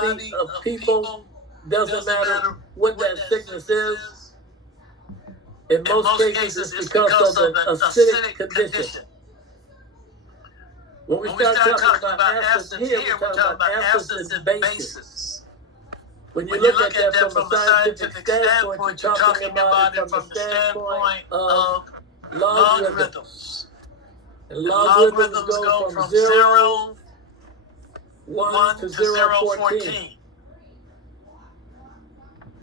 body of people, doesn't matter what that sickness is. In most cases, it's because of an acidic condition. When we start talking about acids here, we're talking about acids and bases. When you look at that from a scientific standpoint, you're talking about it from the standpoint of logarithms. And logarithms go from 0, 1 to 0, 14.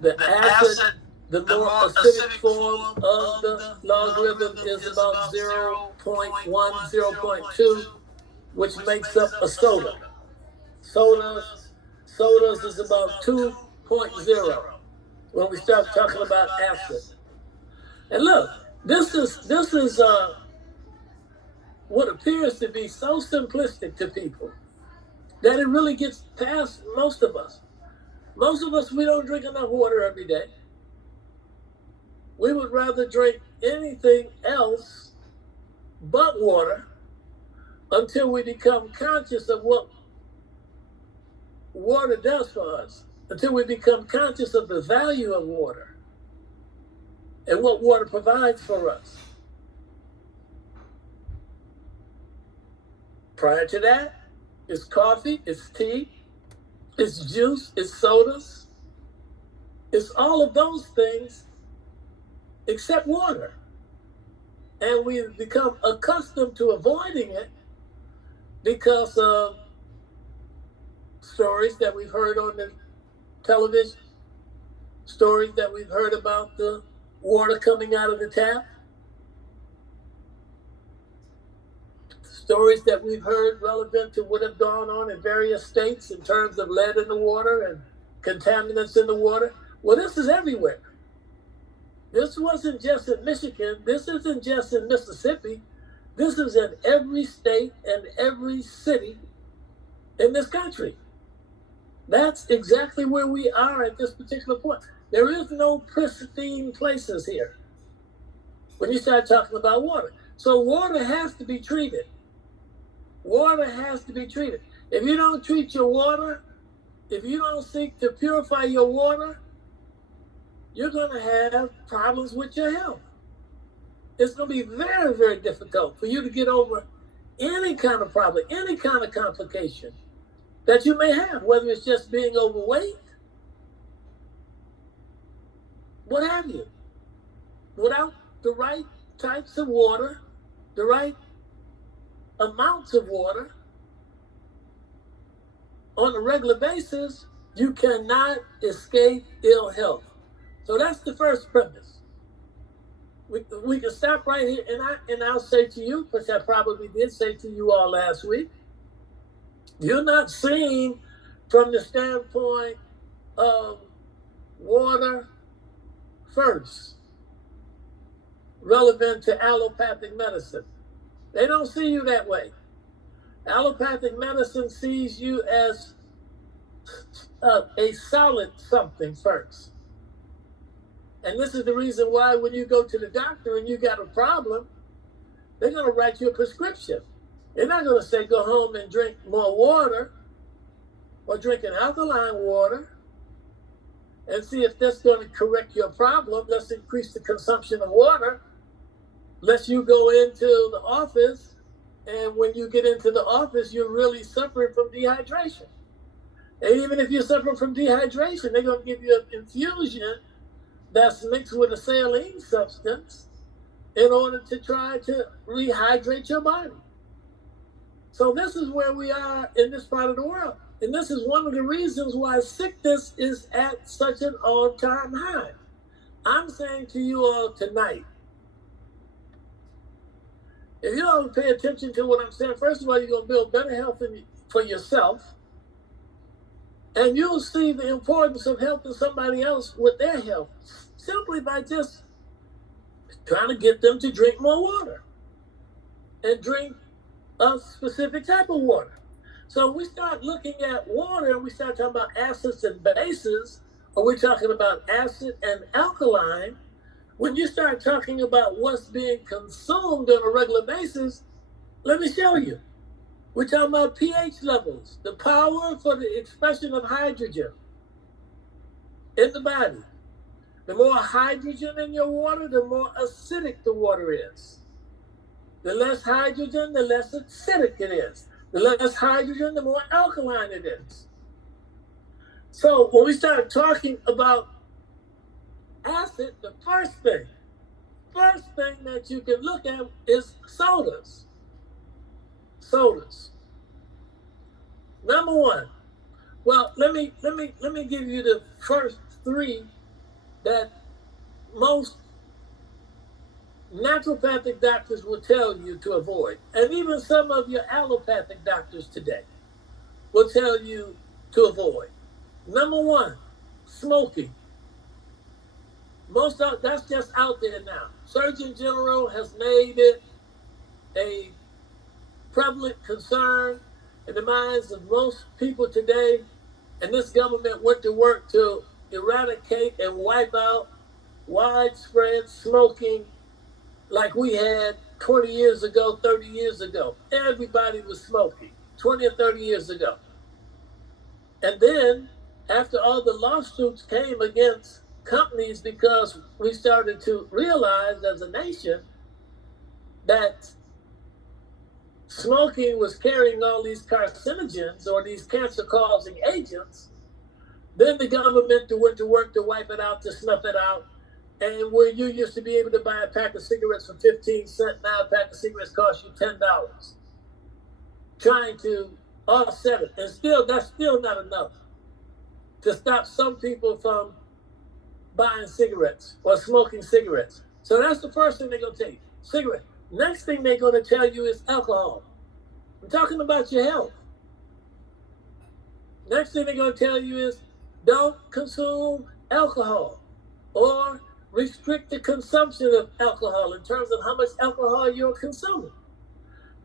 The acid, the more acidic form of the logarithm is about 0.1, 0.2, which makes up a soda. Sodas is about 2.0 when we start talking about acid. And look, this is what appears to be so simplistic to people that it really gets past most of us. Most of us, we don't drink enough water every day. We would rather drink anything else but water until we become conscious of what water does for us, until we become conscious of the value of water and what water provides for us. Prior to that, it's coffee, it's tea, it's juice, it's sodas, it's all of those things except water. And we've become accustomed to avoiding it because of stories that we've heard on the television, stories that we've heard about the water coming out of the tap, stories that we've heard relevant to what have gone on in various states in terms of lead in the water and contaminants in the water. Well, this is everywhere. This wasn't just in Michigan. This isn't just in Mississippi. This is in every state and every city in this country. That's exactly where we are at this particular point. There is no pristine places here when you start talking about water. So water has to be treated. Water has to be treated. If you don't treat your water, if you don't seek to purify your water, you're going to have problems with your health. It's going to be very, very difficult for you to get over any kind of problem, any kind of complication that you may have, whether it's just being overweight, what have you. Without the right types of water, the right amounts of water on a regular basis, you cannot escape ill health. So that's the first premise. We can stop right here, and I'll say to you, which I probably did say to you all last week, you're not seeing from the standpoint of water first, relevant to allopathic medicine. They don't see you that way. Allopathic medicine sees you as a solid something first. And this is the reason why when you go to the doctor and you got a problem, they're going to write you a prescription. They're not going to say go home and drink more water or drink an alkaline water and see if that's going to correct your problem. Let's increase the consumption of water. Let's you go into the office, and when you get into the office, you're really suffering from dehydration. And even if you're suffering from dehydration, they're going to give you an infusion that's mixed with a saline substance in order to try to rehydrate your body. So this is where we are in this part of the world. And this is one of the reasons why sickness is at such an all-time high. I'm saying to you all tonight, if you don't pay attention to what I'm saying, first of all, you're going to build better health for yourself. And you'll see the importance of helping somebody else with their health simply by just trying to get them to drink more water and drink a specific type of water. So we start looking at water and we start talking about acids and bases, or we're talking about acid and alkaline. When you start talking about what's being consumed on a regular basis, let me show you. We're talking about pH levels, the power for the expression of hydrogen in the body. The more hydrogen in your water, the more acidic the water is. The less hydrogen, the less acidic it is. The less hydrogen, the more alkaline it is. So when we start talking about acid, the first thing that you can look at is sodas. Sodas. Number one. Well, let me give you the first three that most naturopathic doctors will tell you to avoid. And even some of your allopathic doctors today will tell you to avoid. Number one, smoking. That's just out there now. Surgeon General has made it a prevalent concern in the minds of most people today, and this government went to work to eradicate and wipe out widespread smoking like we had 20 years ago, 30 years ago. Everybody was smoking 20 or 30 years ago. And then after all the lawsuits came against companies, because we started to realize as a nation that smoking was carrying all these carcinogens or these cancer-causing agents, then the government went to work to wipe it out, to snuff it out. And where you used to be able to buy a pack of cigarettes for 15 cents, now a pack of cigarettes costs you $10. Trying to offset it. And still, that's still not enough to stop some people from buying cigarettes or smoking cigarettes. So that's the first thing they're going to tell you, cigarette. Next thing they're going to tell you is alcohol. I'm talking about your health. Next thing they're going to tell you is don't consume alcohol or restrict the consumption of alcohol in terms of how much alcohol you're consuming.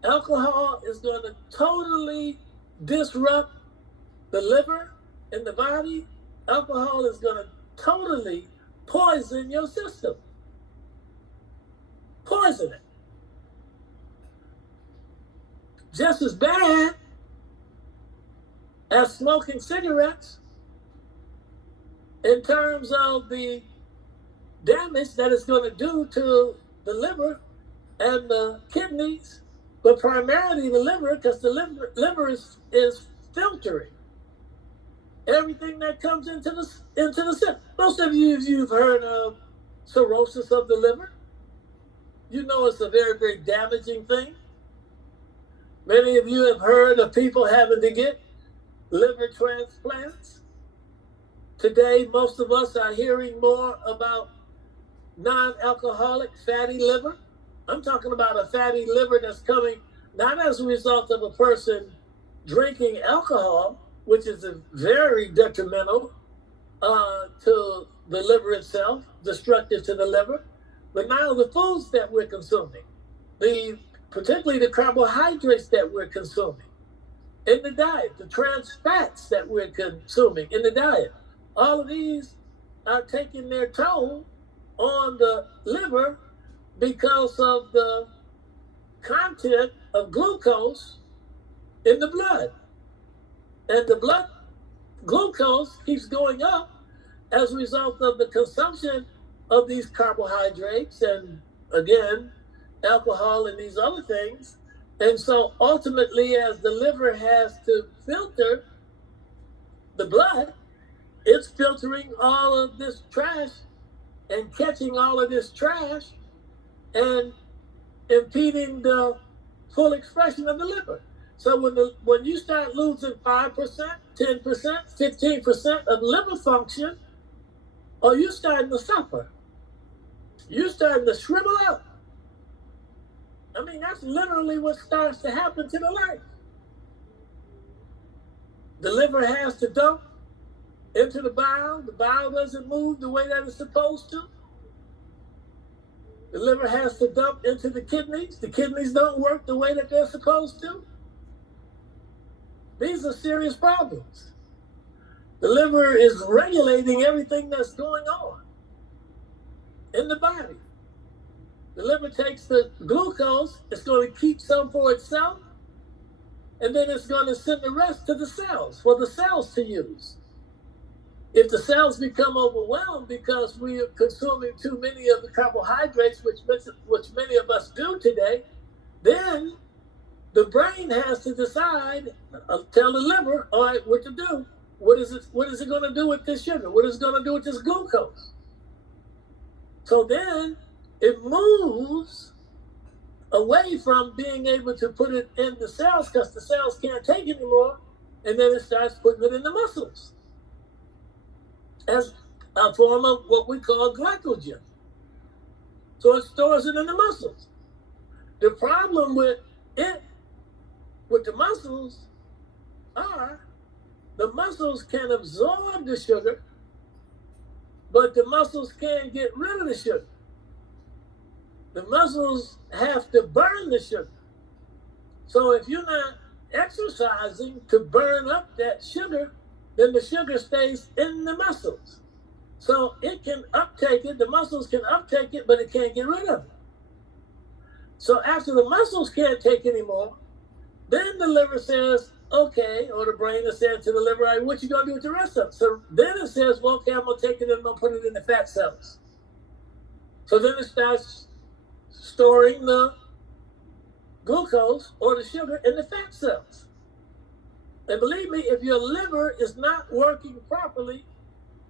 Alcohol is going to totally disrupt the liver in the body. Alcohol is going to totally poison your system. Poison it. Just as bad as smoking cigarettes in terms of the damage that it's going to do to the liver and the kidneys, but primarily the liver, because the liver is filtering everything that comes into the system. Most of you, if you've heard of cirrhosis of the liver, you know it's a very, very damaging thing. Many of you have heard of people having to get liver transplants. Today, most of us are hearing more about non-alcoholic fatty liver. I'm talking about a fatty liver that's coming not as a result of a person drinking alcohol, which is very detrimental to the liver itself, destructive to the liver, but now the foods that we're consuming, particularly the carbohydrates that we're consuming in the diet, the trans fats that we're consuming in the diet, all of these are taking their toll on the liver because of the content of glucose in the blood. And the blood glucose keeps going up as a result of the consumption of these carbohydrates and, again, alcohol and these other things. And so ultimately, as the liver has to filter the blood, it's filtering all of this trash and catching all of this trash and impeding the full expression of the liver. So when you start losing 5%, 10%, 15% of liver function, or you're starting to suffer. You're starting to shrivel up. I mean, that's literally what starts to happen to the life. The liver has to dump into the bile. The bile doesn't move the way that it's supposed to. The liver has to dump into the kidneys. The kidneys don't work the way that they're supposed to. These are serious problems. The liver is regulating everything that's going on in the body. The liver takes the glucose, it's going to keep some for itself, and then it's going to send the rest to the cells for the cells to use. If the cells become overwhelmed because we are consuming too many of the carbohydrates, which many of us do today, then the brain has to decide, tell the liver, all right, what to do. What is it going to do with this sugar? What is it going to do with this glucose? So then it moves away from being able to put it in the cells because the cells can't take it anymore, and then it starts putting it in the muscles as a form of what we call glycogen. So it stores it in the muscles. The problem with the muscles are the muscles can absorb the sugar, but the muscles can't get rid of the sugar. The muscles have to burn the sugar. So if you're not exercising to burn up that sugar, then the sugar stays in the muscles. So it can uptake it, the muscles can uptake it, but it can't get rid of it. So after the muscles can't take anymore, then the liver says, okay, or the brain is saying to the liver, all right, what you gonna do with the rest of it? So then it says, well, okay, I'm gonna take it and I'm gonna put it in the fat cells. So then it starts storing the glucose or the sugar in the fat cells. And believe me, if your liver is not working properly,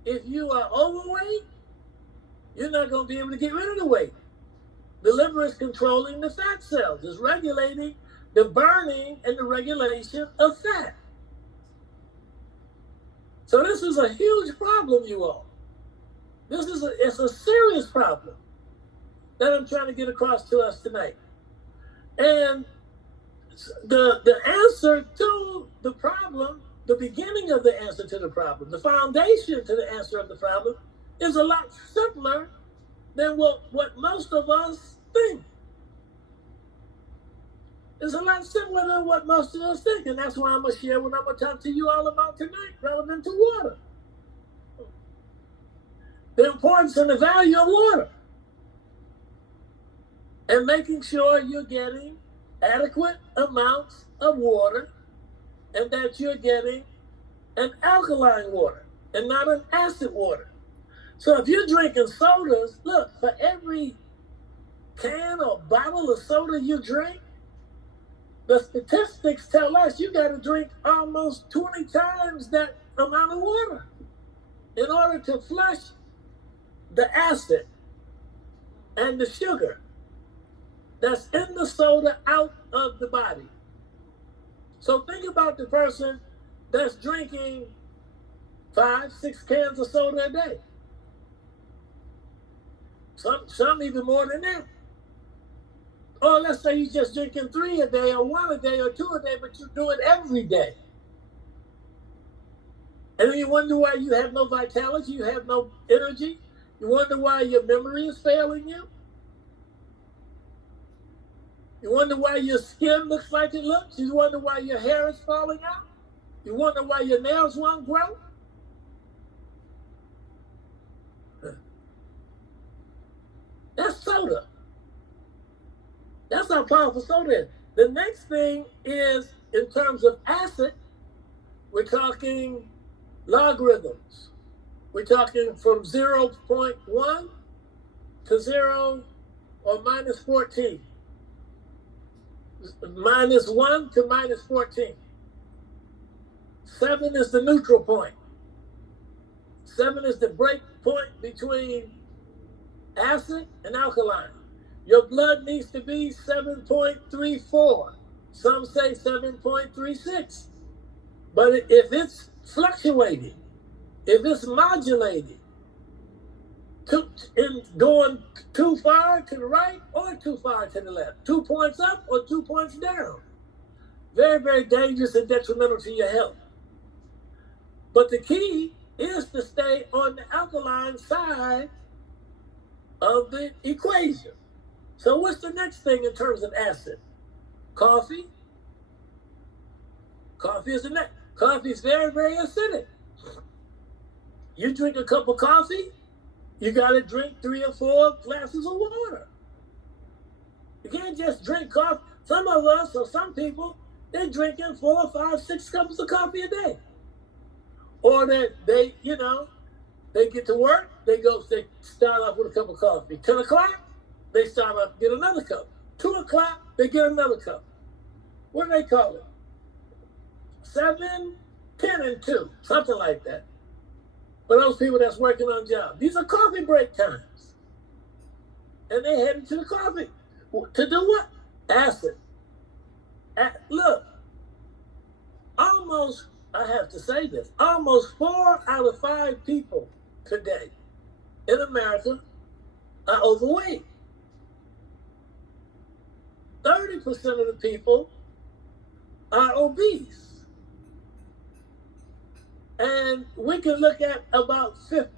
if you are overweight, you're not going to be able to get rid of the weight. The liver is controlling the fat cells. It's regulating the burning and the regulation of fat. So this is a huge problem, you all. It's a serious problem that I'm trying to get across to us tonight. And the answer to the problem, the beginning of the answer to the problem, the foundation to the answer of the problem is a lot simpler than what most of us think. It's a lot simpler than what most of us think, and that's why I'm going to share what I'm going to talk to you all about tonight, relevant to water. The importance and the value of water. And making sure you're getting adequate amounts of water and that you're getting an alkaline water and not an acid water. So if you're drinking sodas, look, for every can or bottle of soda you drink, the statistics tell us you got to drink almost 20 times that amount of water in order to flush the acid and the sugar that's in the soda out of the body. So think about the person that's drinking 5, 6 cans of soda a day. Some even more than that. Or let's say you're just drinking 3 a day, or 1 a day, or 2 a day, but you do it every day. And then you wonder why you have no vitality, you have no energy. You wonder why your memory is failing you. You wonder why your skin looks like it looks. You wonder why your hair is falling out. You wonder why your nails won't grow. That's soda. That's how powerful soda is. The next thing is, in terms of acid, we're talking logarithms. We're talking from 0.1 to 0 or minus 14. Minus 1 to minus 14. 7 is the neutral point. 7 is the break point between acid and alkaline. Your blood needs to be 7.34. Some say 7.36. But if it's fluctuating, if it's modulating, going too far to the right or too far to the left, 2 points up or 2 points down, very, very dangerous and detrimental to your health. But the key is to stay on the alkaline side of the equation. So what's the next thing in terms of acid? Coffee. Coffee is the next. Coffee is very, very acidic. You drink a cup of coffee, you got to drink 3 or 4 glasses of water. You can't just drink coffee. Some of us, or some people, They're drinking 4, 5, 6 cups of coffee a day. Or that they get to work, they start off with a cup of coffee. 10 o'clock, they start off, get another cup. 2 o'clock, they get another cup. What do they call it? 7, 10, and 2, something like that. For those people that's working on jobs. These are coffee break times. And they headed to the coffee. To do what? Acid. Look, I have to say this, almost 4 out of 5 people today in America are overweight. 30% of the people are obese. And we can look at about 15%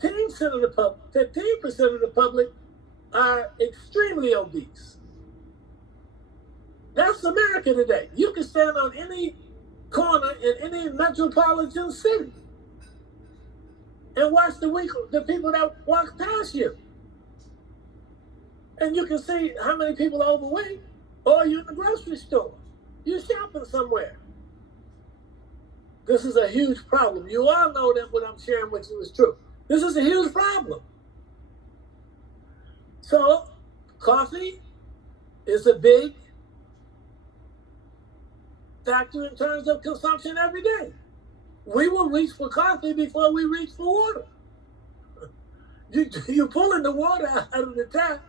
of the public are extremely obese. That's America today. You can stand on any corner in any metropolitan city and watch the people that walk past you. And you can see how many people are overweight, or you're in the grocery store. You're shopping somewhere. This is a huge problem. You all know that what I'm sharing with you is true. This is a huge problem. So, coffee is a big factor in terms of consumption every day. We will reach for coffee before we reach for water. You're pulling the water out of the tap,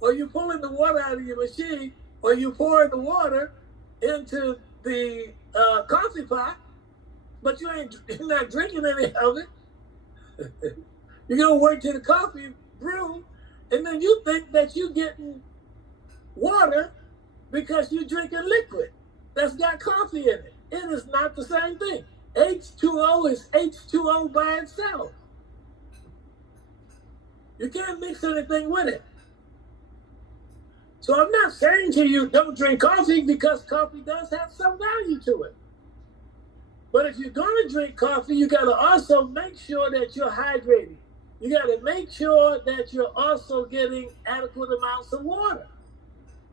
or you're pulling the water out of your machine, or you're pouring the water into the coffee pot, but you're not drinking any of it. You're going to work to the coffee brew, and then you think that you're getting water because you're drinking liquid that's got coffee in it. It is not the same thing. H2O is H2O by itself. You can't mix anything with it. So I'm not saying to you, don't drink coffee, because coffee does have some value to it. But if you're going to drink coffee, you got to also make sure that you're hydrated. You got to make sure that you're also getting adequate amounts of water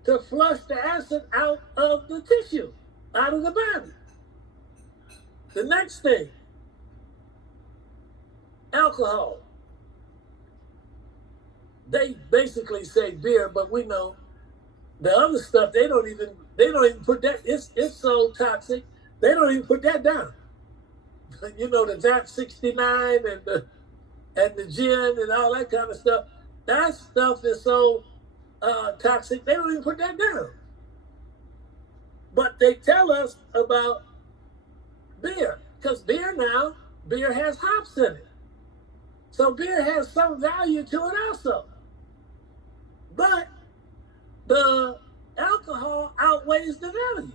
to flush the acid out of the tissue, out of the body. The next thing, alcohol. They basically say beer, but we know the other stuff, they don't even put that, it's so toxic, they don't even put that down. You know, the VAT 69 and the gin and all that kind of stuff. That stuff is so toxic, they don't even put that down. But they tell us about beer, because beer has hops in it. So beer has some value to it also. But the alcohol outweighs the value.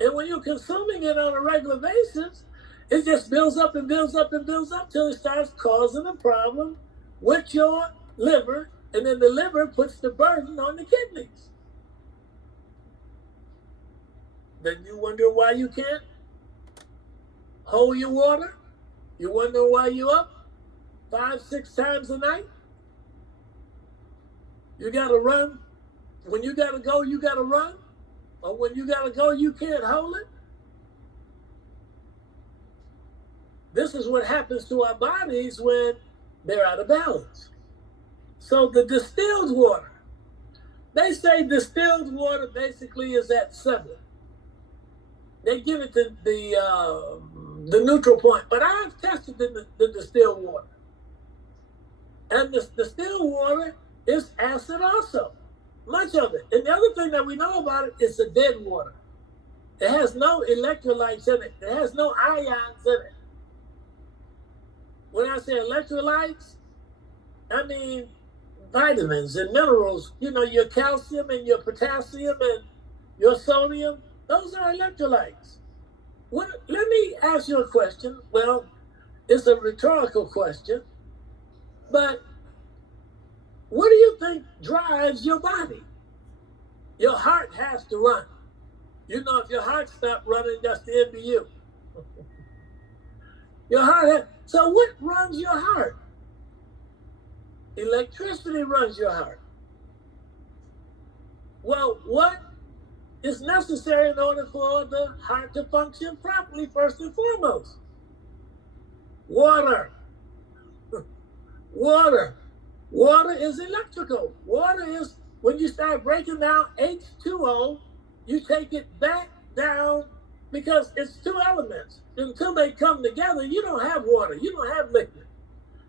And when you're consuming it on a regular basis, it just builds up and builds up and builds up till it starts causing a problem with your liver, and then the liver puts the burden on the kidneys. Then you wonder why you can't hold your water. You wonder why you're up 5, 6 times a night. You got to run. When you got to go, you got to run. Or when you got to go, you can't hold it. This is what happens to our bodies when they're out of balance. So the distilled water, they say distilled water basically is at 7. They give it to the neutral point, but I've tested the distilled water. And the distilled water is acid also, much of it. And the other thing that we know about it is the dead water. It has no electrolytes in it. It has no ions in it. When I say electrolytes, I mean vitamins and minerals. You know, your calcium and your potassium and your sodium, those are electrolytes. Let me ask you a question. Well, it's a rhetorical question, but what do you think drives your body? Your heart has to run. You know, if your heart stopped running, that's the end of you. Your heart so what runs your heart? Electricity runs your heart. Well, what is necessary in order for the heart to function properly, first and foremost. Water. Water. Water is electrical. Water is, when you start breaking down H2O, you take it back down because it's two elements. Until they come together, you don't have water. You don't have liquid.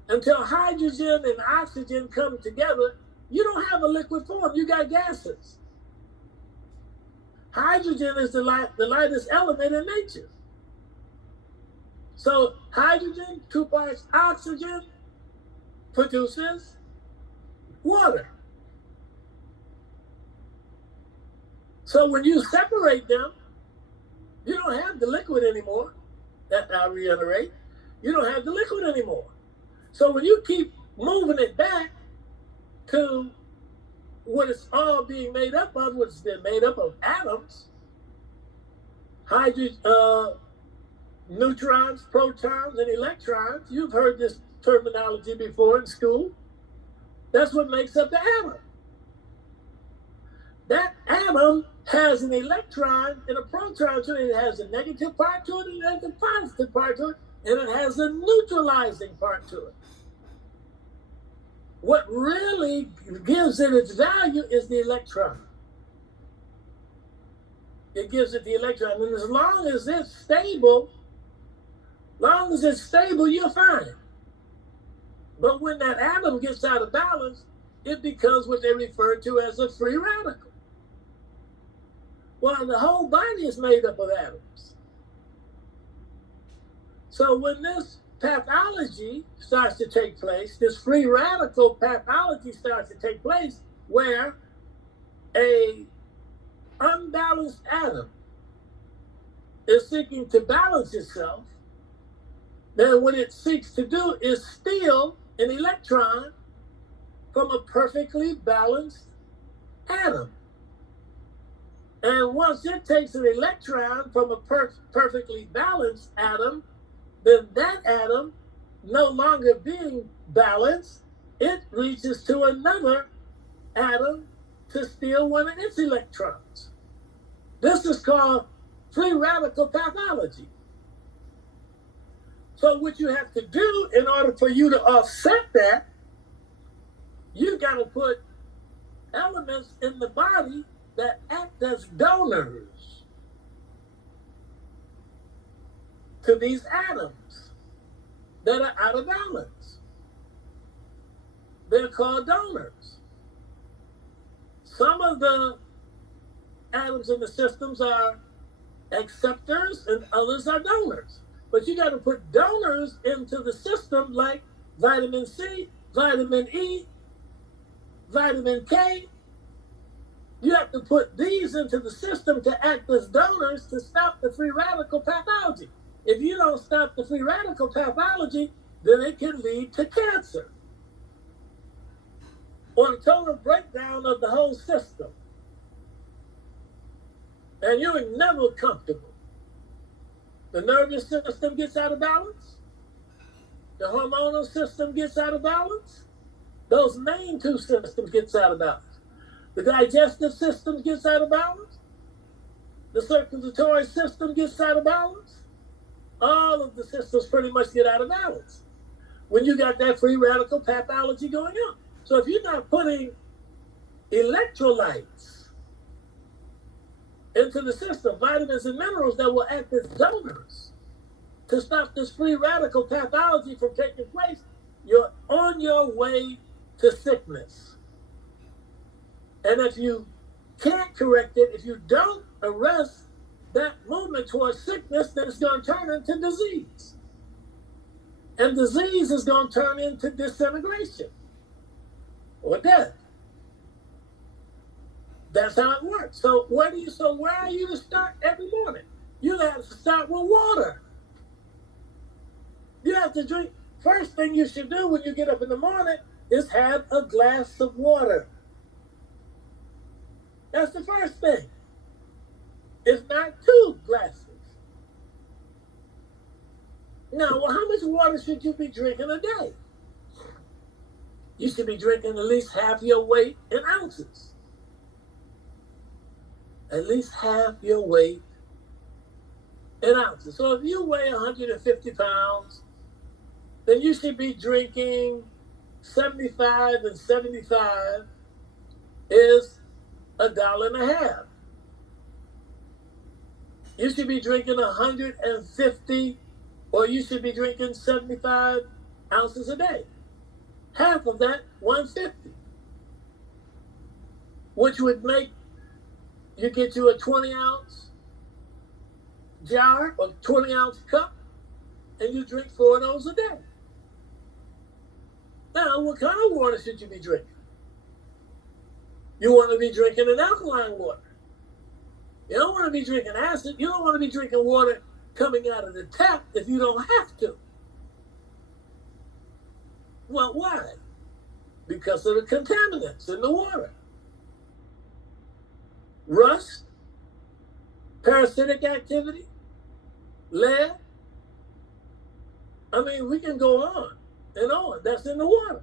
Until hydrogen and oxygen come together, you don't have a liquid form. You got gases. Hydrogen is the lightest element in nature. So hydrogen, 2 parts oxygen, produces water. So when you separate them, you don't have the liquid anymore. That I reiterate, you don't have the liquid anymore. So when you keep moving it back to what it's all being made up of, which has been made up of atoms, neutrons, protons, and electrons. You've heard this terminology before in school. That's what makes up the atom. That atom has an electron and a proton to it. It has a negative part to it and it has a positive part to it, and it has a neutralizing part to it. What really gives it its value is the electron. It gives it the electron, and as long as it's stable, you're fine. But when that atom gets out of balance, it becomes what they refer to as a free radical. Well, the whole body is made up of atoms. So when this pathology starts to take place, this free radical pathology starts to take place, where a unbalanced atom is seeking to balance itself, then what it seeks to do is steal an electron from a perfectly balanced atom. And once it takes an electron from a perfectly balanced atom, then that atom, no longer being balanced, it reaches to another atom to steal one of its electrons. This is called free radical pathology. So what you have to do in order for you to offset that, you got to put elements in the body that act as donors to these atoms that are out of balance. They're called donors. Some of the atoms in the systems are acceptors and others are donors. But you got to put donors into the system like vitamin C, vitamin E, vitamin K. You have to put these into the system to act as donors to stop the free radical pathology. If you don't stop the free radical pathology, then it can lead to cancer or a total breakdown of the whole system. And you're never comfortable. The nervous system gets out of balance. The hormonal system gets out of balance. Those main two systems gets out of balance. The digestive system gets out of balance. The circulatory system gets out of balance. All of the systems pretty much get out of balance when you got that free radical pathology going on. So if you're not putting electrolytes into the system, vitamins and minerals that will act as donors to stop this free radical pathology from taking place, you're on your way to sickness. And if you can't correct it, if you don't arrest that movement towards sickness, then it's going to turn into disease. And disease is going to turn into disintegration or death. That's how it works. So where are you to start every morning? You have to start with water. You have to drink. First thing you should do when you get up in the morning is have a glass of water. That's the first thing. It's not 2 glasses. Now, well, how much water should you be drinking a day? You should be drinking at least half your weight in ounces. at least half your weight in ounces. So if you weigh 150 pounds, then you should be drinking 75 and 75 is $1.50. You should be drinking 150, or you should be drinking 75 ounces a day. Half of that, 150, which would make you get you a 20-ounce jar or 20-ounce cup, and you drink 4 of those a day. Now, what kind of water should you be drinking? You want to be drinking an alkaline water. You don't want to be drinking acid. You don't want to be drinking water coming out of the tap if you don't have to. Well, why? Because of the contaminants in the water. Rust, parasitic activity, lead. I mean, we can go on and on. That's in the water.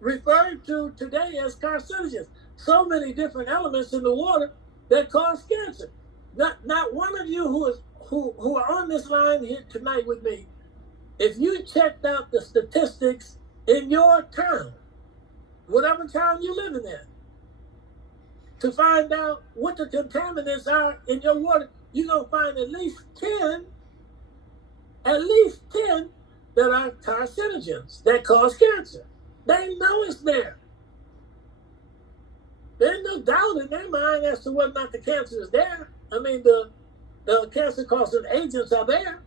Referred to today as carcinogens. So many different elements in the water that cause cancer. Not one of you who are on this line here tonight with me, if you checked out the statistics in your town, whatever town you live in, to find out what the contaminants are in your water, you're going to find at least 10 that are carcinogens that cause cancer. They know it's there. There's no doubt in their mind as to whether or not the cancer is there. I mean, the cancer-causing agents are there.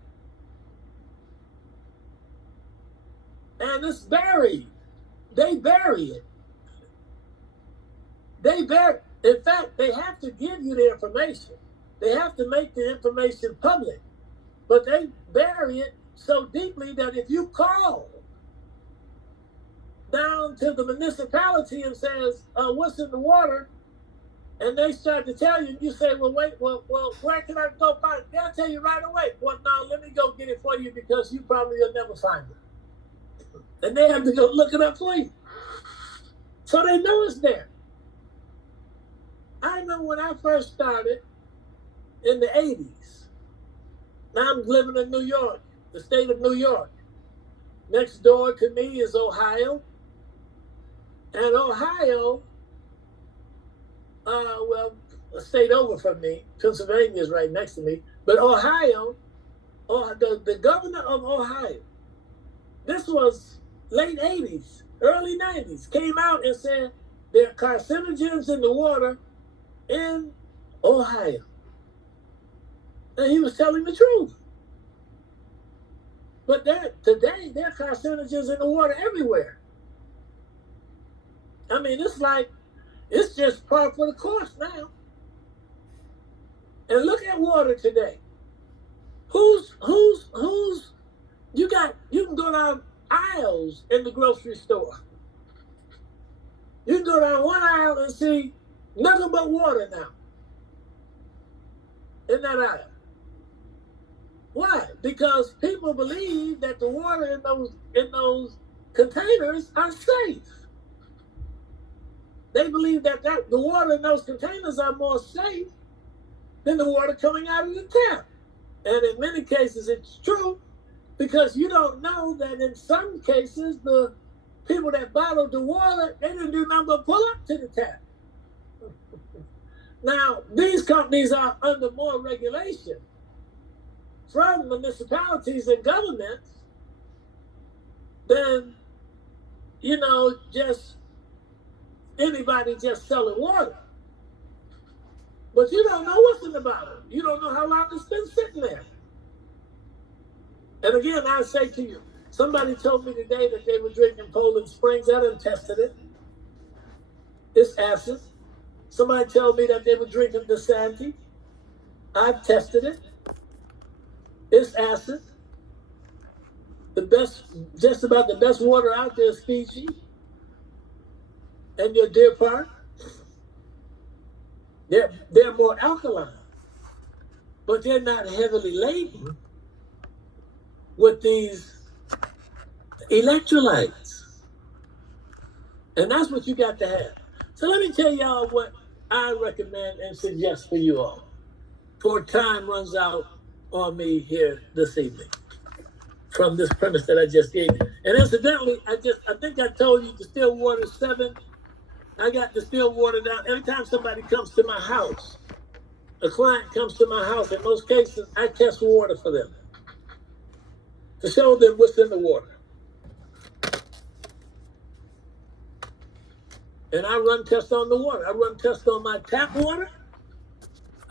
And it's buried. They bury it. In fact, they have to give you the information. They have to make the information public. But they bury it so deeply that if you call down to the municipality and says, what's in the water? And they start to tell you, and you say, well, where can I go find it? They'll tell you right away. Well, no, let me go get it for you because you probably will never find it. And they have to go look it up for you. So they know it's there. I remember when I first started in the 80s. Now I'm living in New York, the state of New York. Next door to me is Ohio. And Ohio, a state over from me, Pennsylvania is right next to me, but Ohio, the governor of Ohio, this was late 80s, early 90s, came out and said there are carcinogens in the water in Ohio. And he was telling the truth. But today, there are carcinogens in the water everywhere. I mean, it's just par for the course now. And look at water today. You can go down aisles in the grocery store. You can go down one aisle and see nothing but water now in that aisle. Why? Because people believe that the water in those containers are safe. They believe that the water in those containers are more safe than the water coming out of the tap. And in many cases, it's true, because you don't know that in some cases, the people that bottled the water, they didn't do nothing but pull up to the tap. Now, these companies are under more regulation from municipalities and governments than, just anybody just selling water. But you don't know what's in the bottle. You don't know how long it's been sitting there. And again, I say to you, somebody told me today that they were drinking Poland Springs. I done tested it. It's acid. Somebody told me that they were drinking Dasani. I've tested it. It's acid. Just about the best water out there is Fiji and your Deer Park. They're more alkaline, but they're not heavily laden with these electrolytes. And that's what you got to have. So let me tell y'all what I recommend and suggest for you all, before time runs out on me here this evening, from this premise that I just gave you. And incidentally, I think I told you distilled water 7. I got distilled water down. Every time somebody comes to my house, a client comes to my house, in most cases, I test water for them to show them what's in the water. And I run tests on the water. I run tests on my tap water.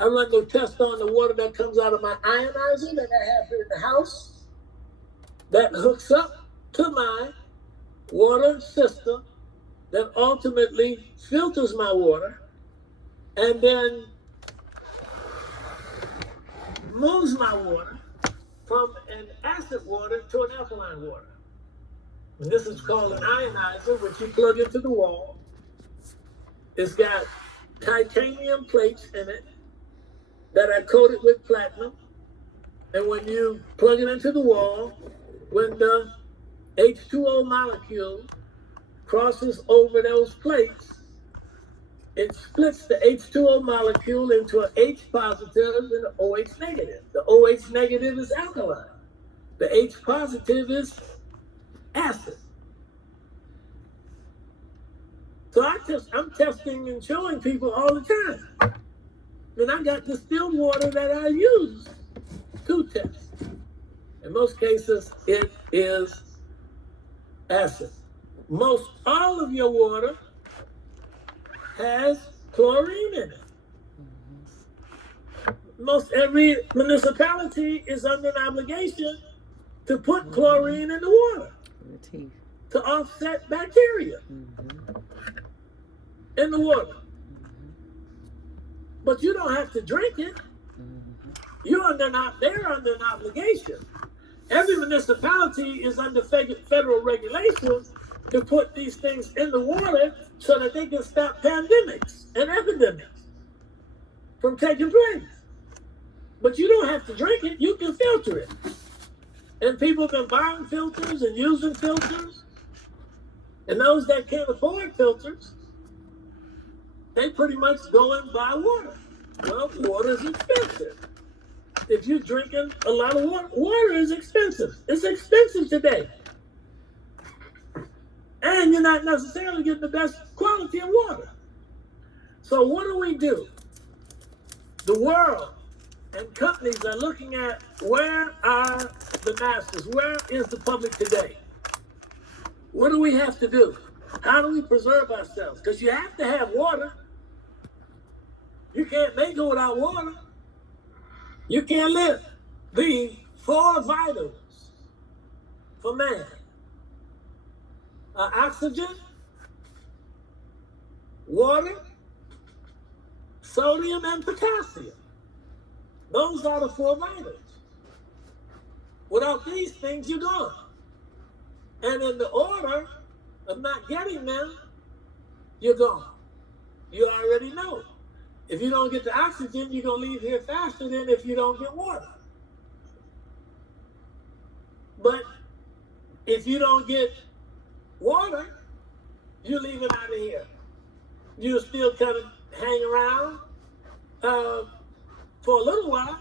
I run the test on the water that comes out of my ionizer that I have here in the house that hooks up to my water system that ultimately filters my water and then moves my water from an acid water to an alkaline water. And this is called an ionizer, which you plug into the wall. It's got titanium plates in it that are coated with platinum. And when you plug it into the wall, when the H2O molecule crosses over those plates, it splits the H2O molecule into an H positive and an OH negative. The OH negative is alkaline. The H positive is acid. So I'm testing and showing people all the time. And I got distilled water that I use to test. In most cases, it is acid. Most all of your water has chlorine in it. Most every municipality is under an obligation to put chlorine in the water to offset bacteria in the water. But you don't have to drink it. They're under an obligation. Every municipality is under federal regulations to put these things in the water so that they can stop pandemics and epidemics from taking place. But you don't have to drink it, you can filter it. And people have been buying filters and using filters. And those that can't afford filters, they pretty much go and buy water. Well, water is expensive. If you're drinking a lot of water, water is expensive. It's expensive today. And you're not necessarily getting the best quality of water. So what do? The world and companies are looking at where are the masses? Where is the public today? What do we have to do? How do we preserve ourselves? Because you have to have water. You can't make it without water. You can't live. The 4 vitals for man are oxygen, water, sodium, and potassium. Those are the 4 vitals. Without these things, you're gone. And in the order of not getting them, you're gone. You already know. If you don't get the oxygen, you're going to leave here faster than if you don't get water. But if you don't get water, you're leaving out of here. You'll still kind of hang around for a little while,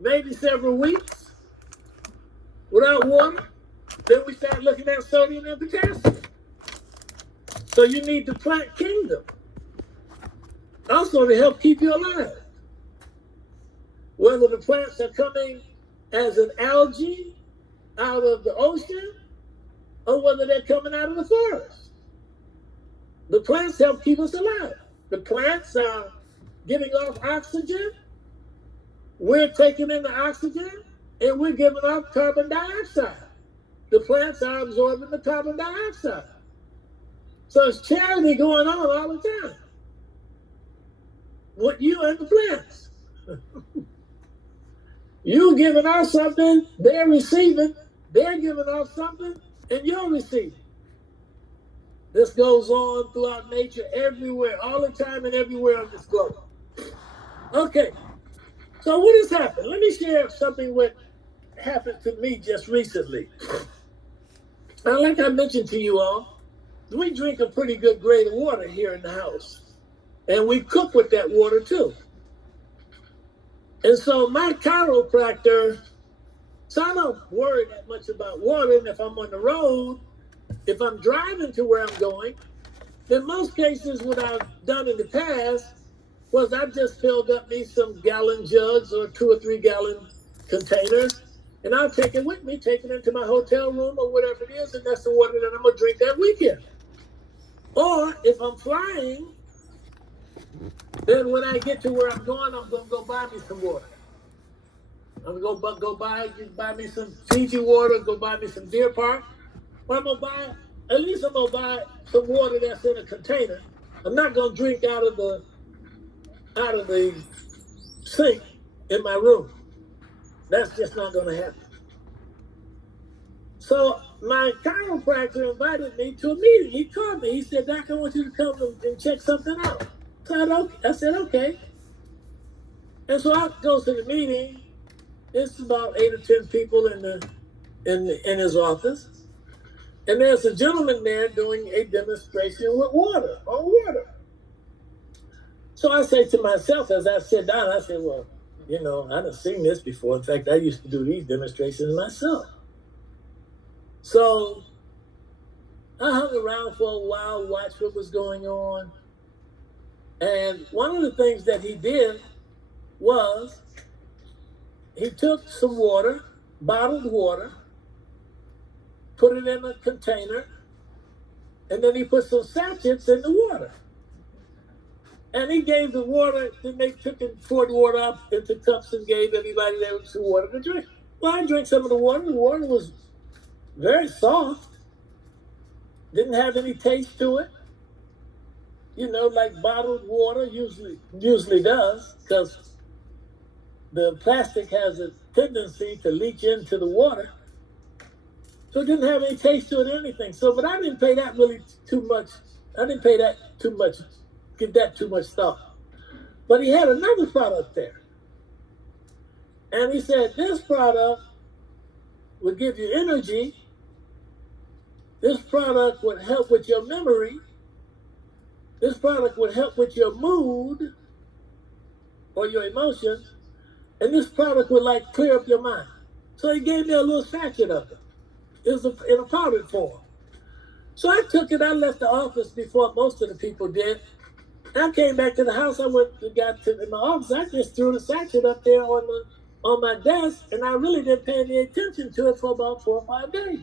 maybe several weeks, without water. Then we start looking at sodium and potassium. So you need the plant kingdom also to help keep you alive. Whether the plants are coming as an algae out of the ocean or whether they're coming out of the forest. The plants help keep us alive. The plants are giving off oxygen. We're taking in the oxygen and we're giving off carbon dioxide. The plants are absorbing the carbon dioxide. So it's charity going on all the time. What you and the plants. You giving off something, they're receiving, they're giving off something, and you're receiving. This goes on throughout nature everywhere, all the time and everywhere on this globe. Okay, so what has happened? Let me share something what happened to me just recently. Now, like I mentioned to you all, we drink a pretty good grade of water here in the house. And we cook with that water too. And so my chiropractor, so I don't worry that much about water. And if I'm on the road, if I'm driving to where I'm going, in most cases, what I've done in the past was I just filled up me some gallon jugs or 2 or 3 gallon containers, and I'll take it with me, take it into my hotel room or whatever it is, and that's the water that I'm gonna drink that weekend. Or if I'm flying, then when I get to where I'm going, I'm gonna go buy me some water. I'm gonna buy me some Fiji water, go buy me some Deer Park, or I'm gonna buy some water that's in a container. I'm not gonna drink out of the sink in my room. That's just not going to happen. So my chiropractor invited me to a meeting. He called me. He said, "Doc, I want you to come and check something out." So I said, "Okay." And so I go to the meeting. It's about 8 or 10 people in his office, and there's a gentleman there doing a demonstration with water on water. So I say to myself as I sit down, I said, "Well, I've seen this before. In fact, I used to do these demonstrations myself." So I hung around for a while, watched what was going on. And one of the things that he did was he took some water, bottled water, put it in a container, and then he put some sachets in the water. And he gave the water, then they took and poured water up into cups and gave everybody there some water to drink. Well, I drank some of the water. The water was very soft, didn't have any taste to it. Like bottled water usually does, because the plastic has a tendency to leach into the water. So it didn't have any taste to it or anything. So, but I didn't pay that really too much. I didn't pay that too much, give that too much thought. But he had another product there. And he said, this product would give you energy. This product would help with your memory. This product would help with your mood or your emotions. And this product would clear up your mind. So he gave me a little sachet of it. It was in a powdered form. So I took it. I left the office before most of the people did. I came back to the house. I got to in my office. I just threw the sachet up there on my desk, and I really didn't pay any attention to it for about 4 or 5 days.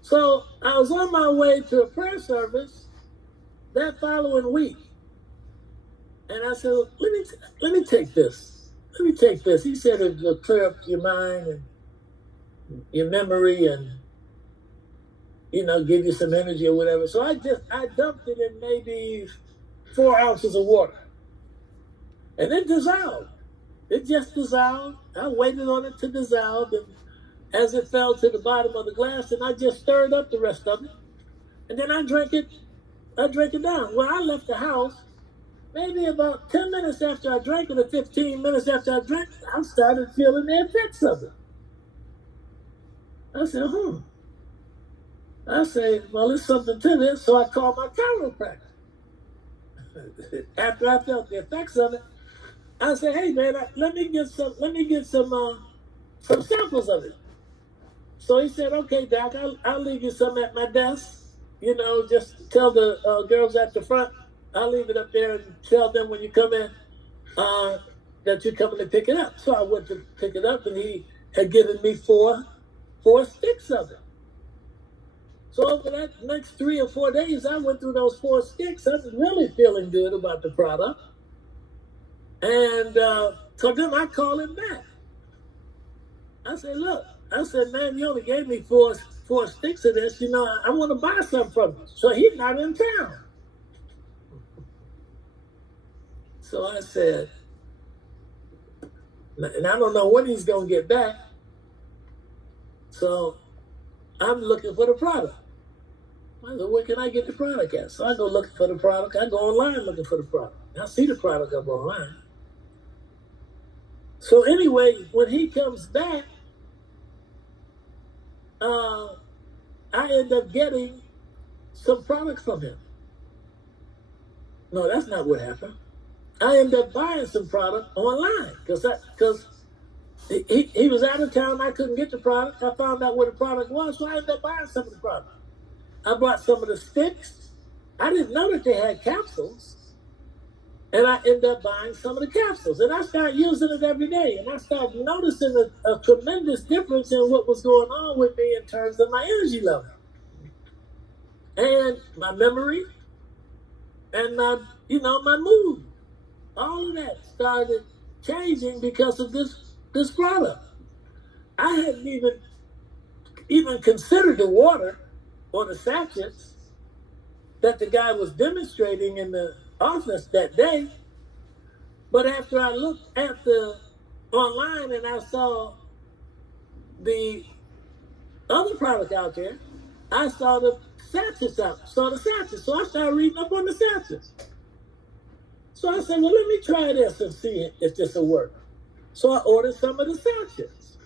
So I was on my way to a prayer service that following week, and I said, "Let me take this. Let me take this." He said it'll clear up your mind and your memory and give you some energy or whatever. So I dumped it in maybe 4 ounces of water. And it dissolved. It just dissolved. I waited on it to dissolve, and as it fell to the bottom of the glass, and I just stirred up the rest of it. And then I drank it down. Well, I left the house maybe about 10 minutes after I drank it, or 15 minutes after I drank it, I started feeling the effects of it. I said, I say, well, there's something to this. So I called my chiropractor. After I felt the effects of it, I said, "Hey man, let me get some samples of it." So he said, "Okay, Doc, I'll leave you some at my desk. Just tell the girls at the front. I'll leave it up there and tell them when you come in that you're coming to pick it up." So I went to pick it up, and he had given me four sticks of it. So over that next 3 or 4 days, I went through those 4 sticks. I was really feeling good about the product. And so then I called him back. I said, "Look," I said, "man, you only gave me four sticks of this. I want to buy some from you." So he's not in town. So I said, and I don't know when he's going to get back. So I'm looking for the product. I said, "Where can I get the product at?" So I go looking for the product. I go online looking for the product. I see the product up online. So anyway, when he comes back, I end up getting some product from him. No, that's not what happened. I ended up buying some product online because he was out of town. I couldn't get the product. I found out where the product was, so I ended up buying some of the product. I bought some of the sticks. I didn't know that they had capsules. And I ended up buying some of the capsules. And I started using it every day. And I started noticing a tremendous difference in what was going on with me in terms of my energy level. And my memory and my mood. All of that started changing because of this product. I hadn't even considered the water or the sachets that the guy was demonstrating in the office that day. But after I looked at the online and I saw the other product out there, I saw the sachets out, saw the sachets. So I started reading up on the sachets. So I said, well, let me try this and see if this will work. So I ordered some of the sachets.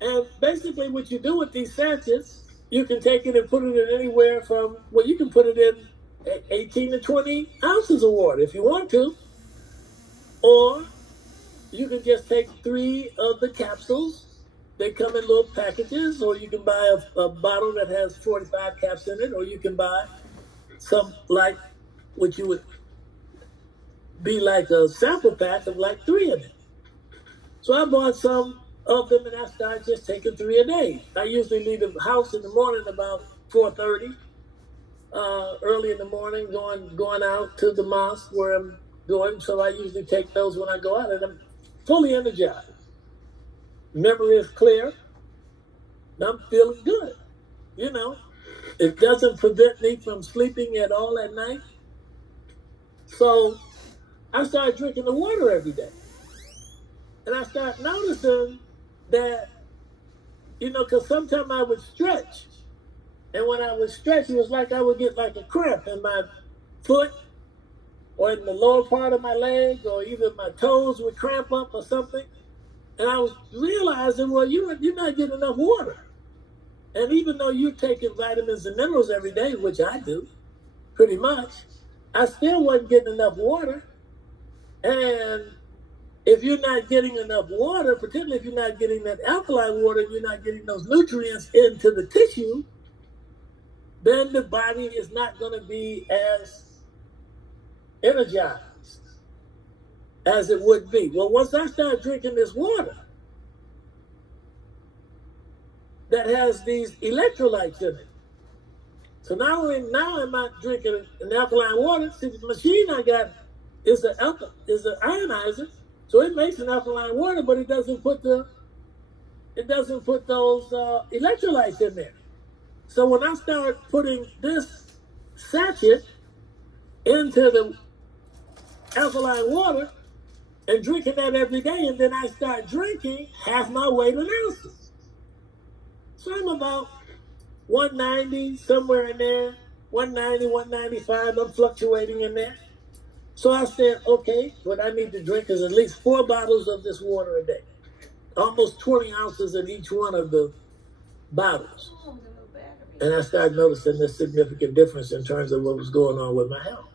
And basically what you do with these sachets, you can take it and put it in anywhere from, well, you can put it in 18 to 20 ounces of water if you want to. Or you can just take 3 of the capsules. They come in little packages, or you can buy a bottle that has 45 caps in it, or you can buy some like what you would be like a sample pack of like 3 in it. So I bought some of them and I started just taking 3 a day. I usually leave the house in the morning about 4:30, early in the morning, going out to the mosque where I'm going. So I usually take those when I go out, and I'm fully energized. Memory is clear. I'm feeling good. It doesn't prevent me from sleeping at all at night. So I started drinking the water every day. And I started noticing that, because sometimes I would stretch. And when I would stretch, it was like I would get like a cramp in my foot or in the lower part of my leg, or even my toes would cramp up or something. And I was realizing, well, you're not getting enough water. And even though you're taking vitamins and minerals every day, which I do, pretty much, I still wasn't getting enough water. And if you're not getting enough water, particularly if you're not getting that alkaline water, you're not getting those nutrients into the tissue, then the body is not going to be as energized as it would be. Well, once I started drinking this water that has these electrolytes in it, so not only now am I drinking an alkaline water, see the machine I got is an ionizer, so it makes an alkaline water, but it doesn't put those electrolytes in there. So when I start putting this sachet into the alkaline water and drinking that every day, and then I start drinking half my weight in ounces. So I'm about 190, somewhere in there, 190, 195, I'm fluctuating in there. So I said, okay, what I need to drink is at least 4 bottles of this water a day. Almost 20 ounces in each one of the bottles. And I started noticing this significant difference in terms of what was going on with my health.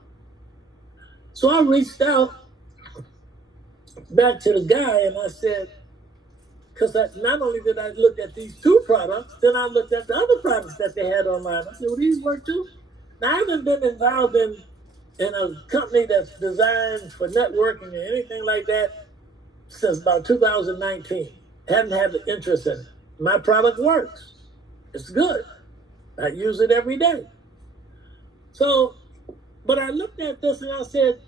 So I reached out back to the guy and I said, because not only did I look at these 2 products, then I looked at the other products that they had online. I said, well, these work too? Now, I haven't been involved in a company that's designed for networking or anything like that since about 2019. Hadn't had the interest in it. My product works. It's good. I use it every day. So, but I looked at this and I said,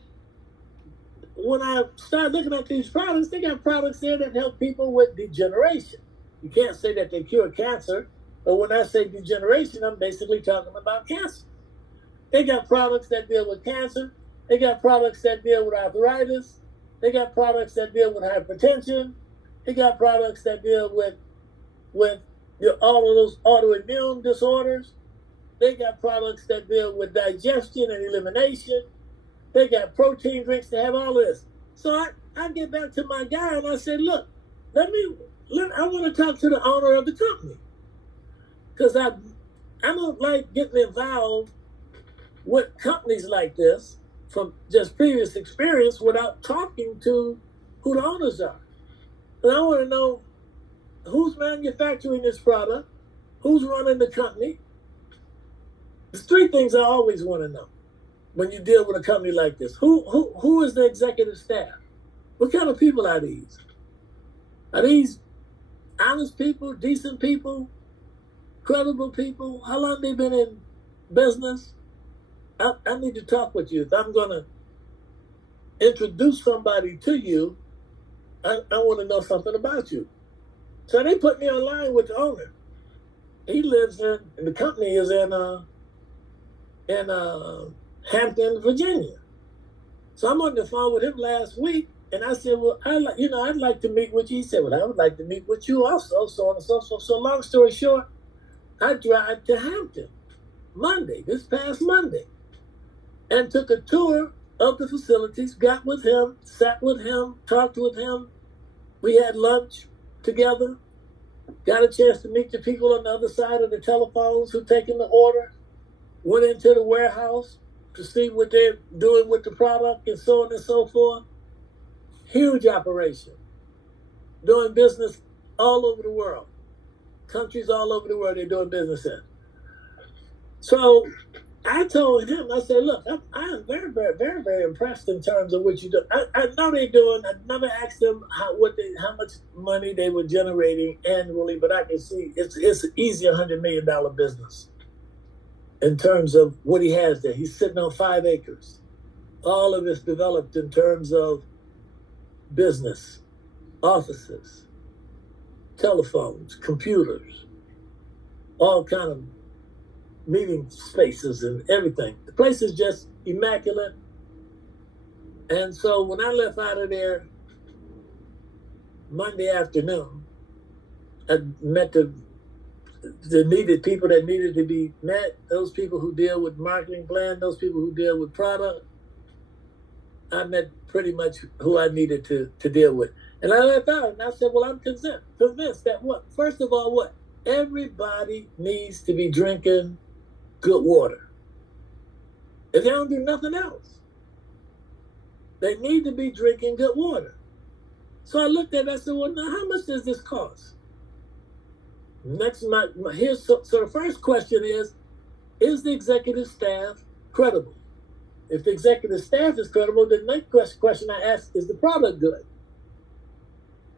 when I started looking at these products, they got products there that help people with degeneration. You can't say that they cure cancer, but when I say degeneration, I'm basically talking about cancer. They got products that deal with cancer. They got products that deal with arthritis. They got products that deal with hypertension. They got products that deal with all of those autoimmune disorders. They got products that deal with digestion and elimination. They got protein drinks that have all of this. So I get back to my guy and I said, look, I want to talk to the owner of the company. Because I don't like getting involved with companies like this from just previous experience without talking to who the owners are. And I want to know who's manufacturing this product, who's running the company. There's three things I always want to know when you deal with a company like this. Who is the executive staff? What kind of people are these? Are these honest people, decent people, credible people? How long they been in business? I need to talk with you. If I'm going to introduce somebody to you, I want to know something about you. So they put me online with the owner. He lives in, the company is in Hampton, Virginia. So I'm on the phone with him last week, and I said, well, I'd like to meet with you. He said, well, I would like to meet with you also, so on and so forth. So long story short, I drive to Hampton this past Monday, and took a tour of the facilities, got with him, sat with him, talked with him. We had lunch together, got a chance to meet the people on the other side of the telephones who taking the order, went into the warehouse to see what they're doing with the product and so on and so forth. Huge operation, doing business all over the world, countries all over the world they're doing business in. So I told him, I said, look, I am very, very, very, very impressed in terms of what you do. I know they're doing, I never asked them how much money they were generating annually, but I can see it's easy $100 million business in terms of what he has there. He's sitting on 5 acres. All of it's developed in terms of business, offices, telephones, computers, all kind of meeting spaces and everything. The place is just immaculate. And so when I left out of there Monday afternoon, I met the needed people that needed to be met, those people who deal with marketing plan, those people who deal with product. I met pretty much who I needed to deal with. And I left out and I said, well, I'm convinced that first of all, everybody needs to be drinking good water. If they don't do nothing else, they need to be drinking good water. So I looked at it, I said, well, now how much does this cost? So the first question is the executive staff credible? If the executive staff is credible, then the next question I ask, is the product good?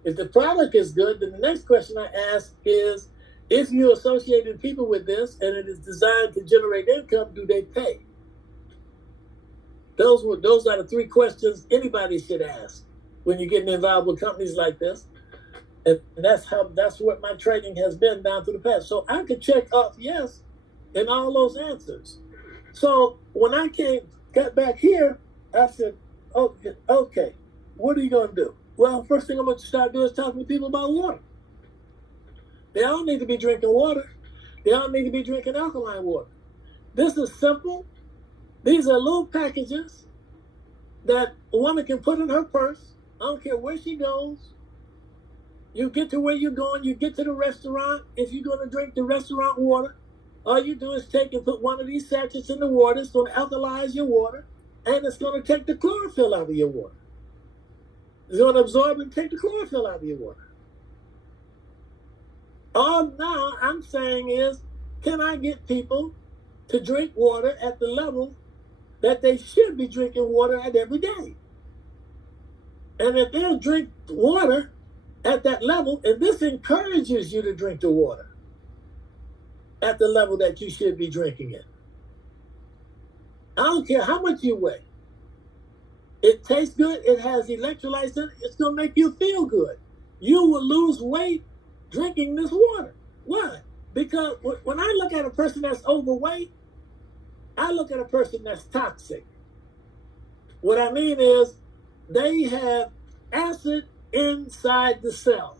If the product is good, then the next question I ask is, if you associated people with this and it is designed to generate income, do they pay? Those are the 3 questions anybody should ask when you're getting involved with companies like this. And that's what my training has been down to the past. So I could check off yes in all those answers. So when I got back here, I said, okay, what are you going to do? Well, first thing I'm going to start doing is talking to people about water. They all need to be drinking water. They all need to be drinking alkaline water. This is simple. These are little packages that a woman can put in her purse. I don't care where she goes. You get to where you're going. You get to the restaurant. If you're going to drink the restaurant water, all you do is take and put one of these sachets in the water. It's going to alkalize your water, and it's going to take the chlorophyll out of your water. It's going to absorb and take the chlorophyll out of your water. All now I'm saying is, can I get people to drink water at the level that they should be drinking water at every day? And if they'll drink water at that level, and this encourages you to drink the water at the level that you should be drinking it. I don't care how much you weigh. It tastes good. It has electrolytes in it. It's going to make you feel good. You will lose weight drinking this water. Why? Because when I look at a person that's overweight, I look at a person that's toxic. What I mean is they have acid inside the cell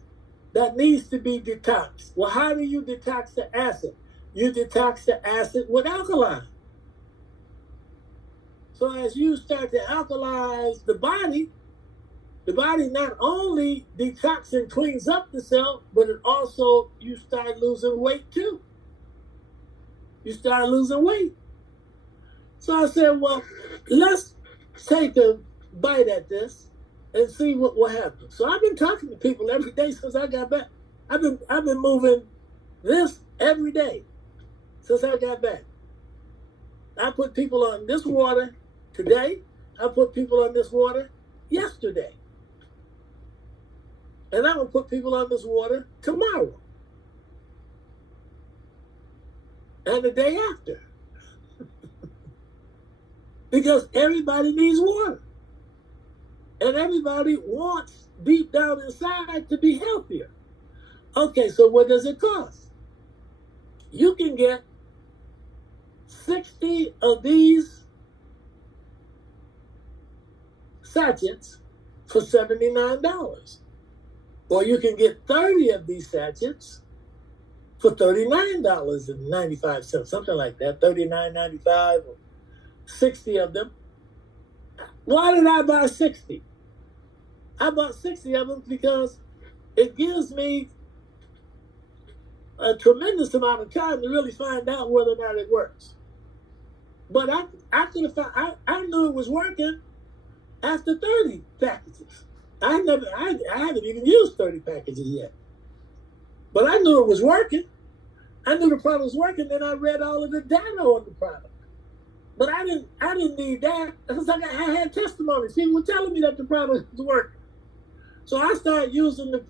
that needs to be detoxed. Well, how do you detox the acid? You detox the acid with alkaline. So as you start to alkalize the body not only detoxes and cleans up the cell, but it also, you start losing weight too. You start losing weight. So I said, well, let's take a bite at this and see what happens. So I've been talking to people every day since I got back. I've been moving this every day since I got back. I put people on this water today. I put people on this water yesterday. And I'm going to put people on this water tomorrow. And the day after. Because everybody needs water. And everybody wants deep down inside to be healthier. Okay, so what does it cost? You can get 60 of these sachets for $79. Or you can get 30 of these sachets for $39.95, something like that, $39.95 or 60 of them. Why did I buy 60? I bought 60 of them because it gives me a tremendous amount of time to really find out whether or not it works. But I knew it was working after 30 packages. I haven't even used 30 packages yet. But I knew it was working. I knew the product was working, then I read all of the data on the product. But I didn't need that. Because I had testimonies. People were telling me that the product was working. So I started using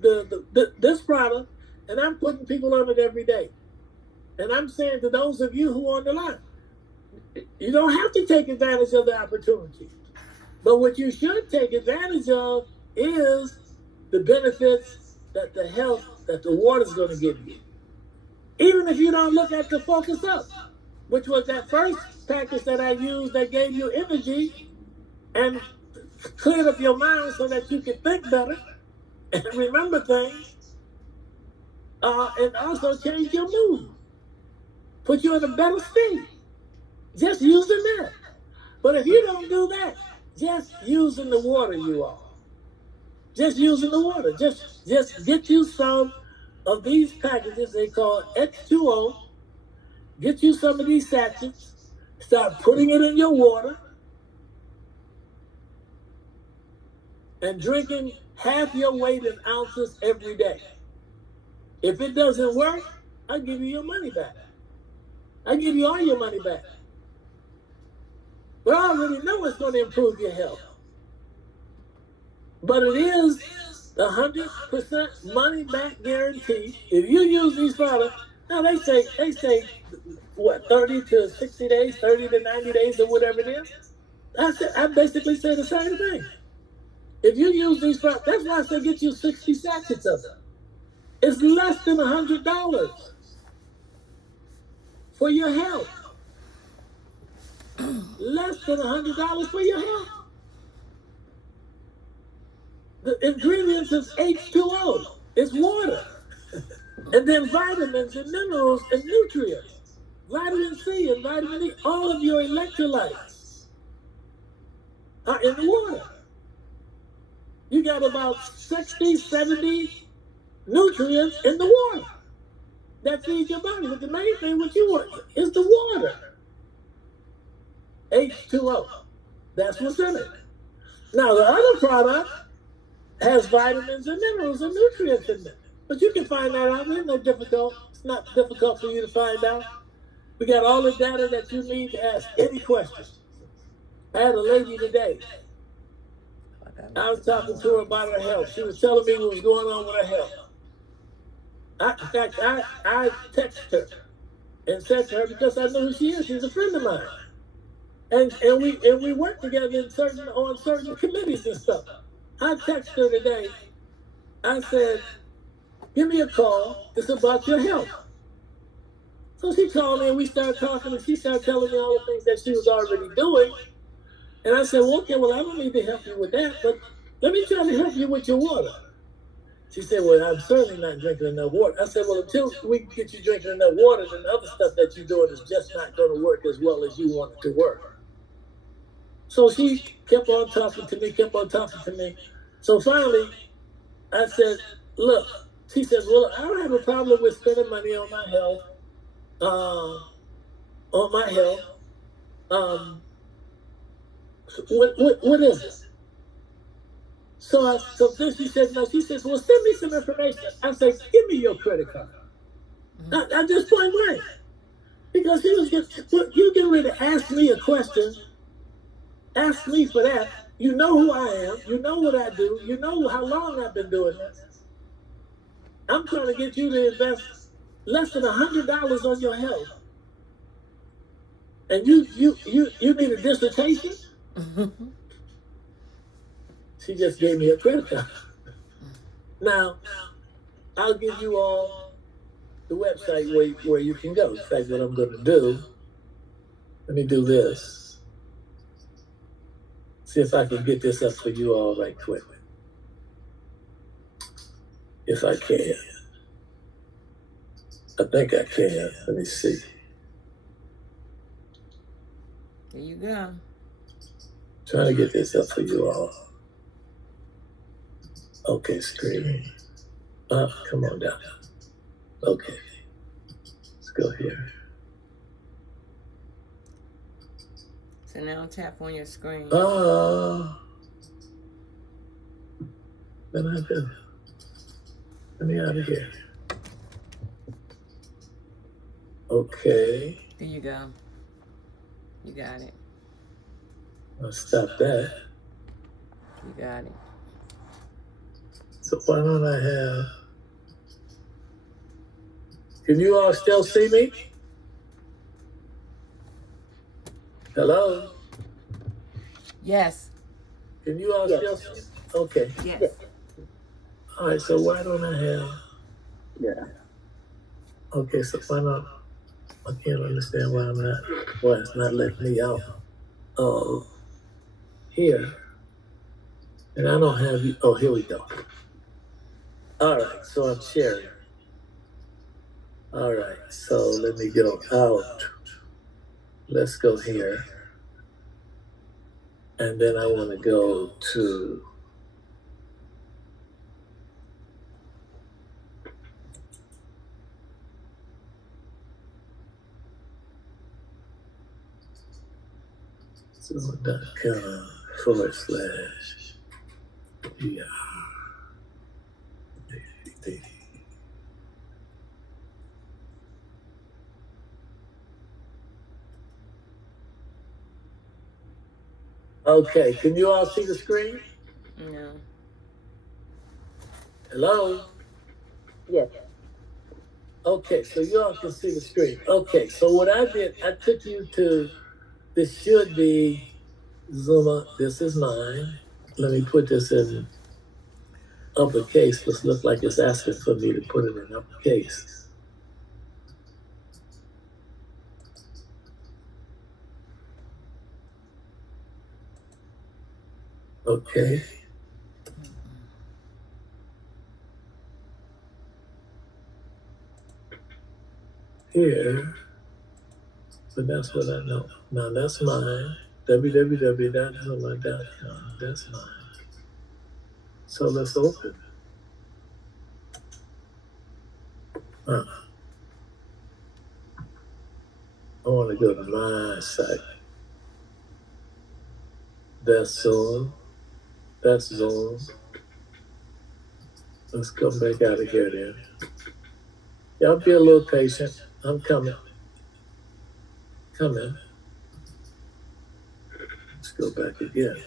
this product, and I'm putting people on it every day. And I'm saying to those of you who are on the line, you don't have to take advantage of the opportunity. But what you should take advantage of is the benefits that the health, that the water's going to give you. Even if you don't look at the Focus Up, which was that first package that I used that gave you energy and cleared up your mind so that you could think better and remember things, and also change your mood, put you in a better state, just using that. But if you don't do that, just using the water, you all. Just using the water. Just get you some of these packages they call X2O. Get you some of these sachets. Start putting it in your water. And drinking half your weight in ounces every day. If it doesn't work, I'll give you your money back. I'll give you all your money back. But I already know it's going to improve your health. But it is 100% money back guarantee. If you use these products, now they say what, 30 to 60 days, 30 to 90 days, or whatever it is. I basically say the same thing. If you use these products, that's why I say get you 60 sachets of them. It's less than $100 for your health. Less than $100 for your health. The ingredients is H2O. It's water. And then vitamins and minerals and nutrients. Vitamin C and vitamin E. All of your electrolytes are in the water. You got about 60, 70 nutrients in the water that feed your body. But the main thing what you want is the water. H2O. That's what's in it. Now the other product has vitamins and minerals and nutrients in it. But you can find that out. It's no difficult. It's not difficult for you to find out. We got all the data that you need to ask any question. I had a lady today. I was talking to her about her health. She was telling me what was going on with her health. In fact, I texted her and said to her, because I know who she is, she's a friend of mine. And we work together on certain committees and stuff. I texted her today. I said, give me a call. It's about your health. So she called me and we started talking, and she started telling me all the things that she was already doing. And I said, well, okay, well, I don't need to help you with that, but let me try to help you with your water. She said, well, I'm certainly not drinking enough water. I said, well, until we can get you drinking enough water, then the other stuff that you're doing is just not going to work as well as you want it to work. So she kept on talking to me. So finally, I said, look, she said, well, I don't have a problem with spending money on my health, What is it? So then she said, no, she says, well, send me some information. I said, give me your credit card. I just point blank. Because you getting ready to ask me a question, ask me for that. You know who I am. You know what I do. You know how long I've been doing this. I'm trying to get you to invest less than $100 on your health. And you need a dissertation? She just gave me a credit card. Now, I'll give you all the website where you can go. In fact, what I'm going to do, let me do this. See if I can get this up for you all right quick. If I can. I think I can. Let me see. There you go. Trying to get this up for you all. Okay, screen. Come on down. Okay. Let's go here. So now tap on your screen. Let me out of here. Okay. There you go. You got it. I'll stop that. You got it. So why don't I have... Can you all still see me? Hello? Yes. Can you all still see me? Okay. Yes. All right, so why don't I have... Yeah. Okay, so why not... I can't understand why it's not letting me out. Oh, here. And I don't have you... Oh, here we go. All right, so I'm sharing. All right, so let me go out. Let's go here. And then I want to go to... Zoom.com/. Okay, can you all see the screen? No. Hello? Yes. Okay, so you all can see the screen. Okay, so what I did, I took you to, this should be Zuma, this is mine. Let me put this in uppercase, because it looks like it's asking for me to put it in uppercase. Okay. Here, but that's what I know. Now that's mine, www.zuma.com, that's mine. So let's open. I want to go to my site. That's Zoom. That's Zoom. Let's come back out of here then. Y'all be a little patient. I'm coming. Coming. Let's go back again.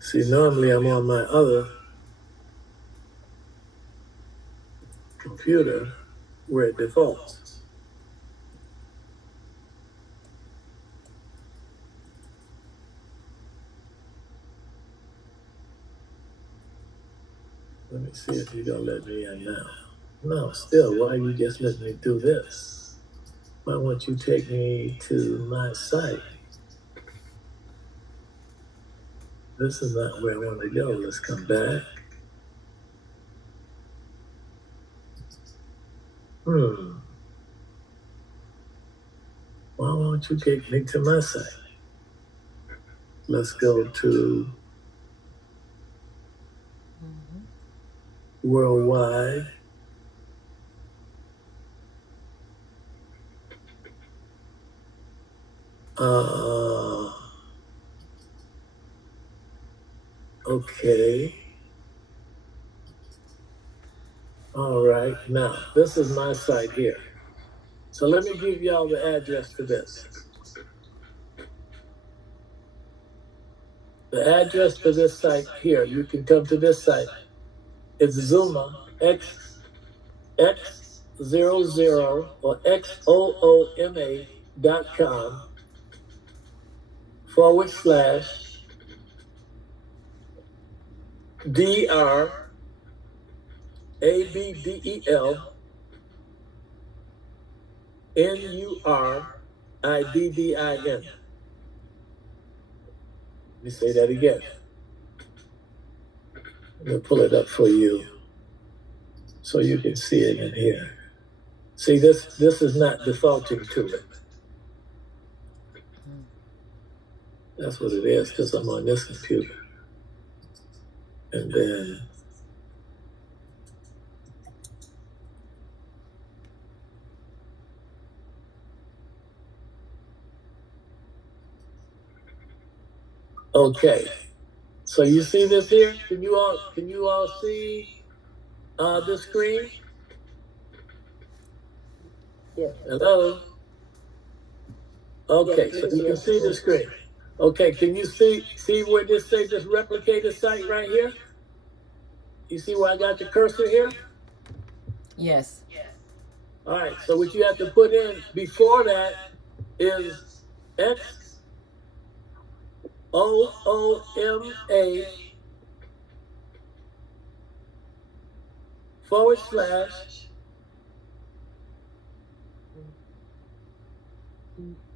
See, normally I'm on my other computer where it defaults. Let me see if you're gonna let me in now. No, still, why you just let me do this? Why won't you take me to my site? This is not where I want to go. Let's come back. Why won't you take me to my site? Let's go to worldwide. Okay. All right. Now, this is my site here. So let me give y'all the address to this. The address to this site here, you can come to this site. It's Zuma X00 or XOOMA.com / DRABDELNURIDDIN. Let me say that again. I'm going to pull it up for you so you can see it in here. See, this is not defaulting to it. That's what it is, because I'm on this computer. And then okay. So you see this here? Can you all see this screen? Yeah. Hello? Okay, so you can see the screen. Okay, can you see where this says this replicated site right here? You see where I got the cursor here? Yes. All right, so what you have to put in before that is XOOMA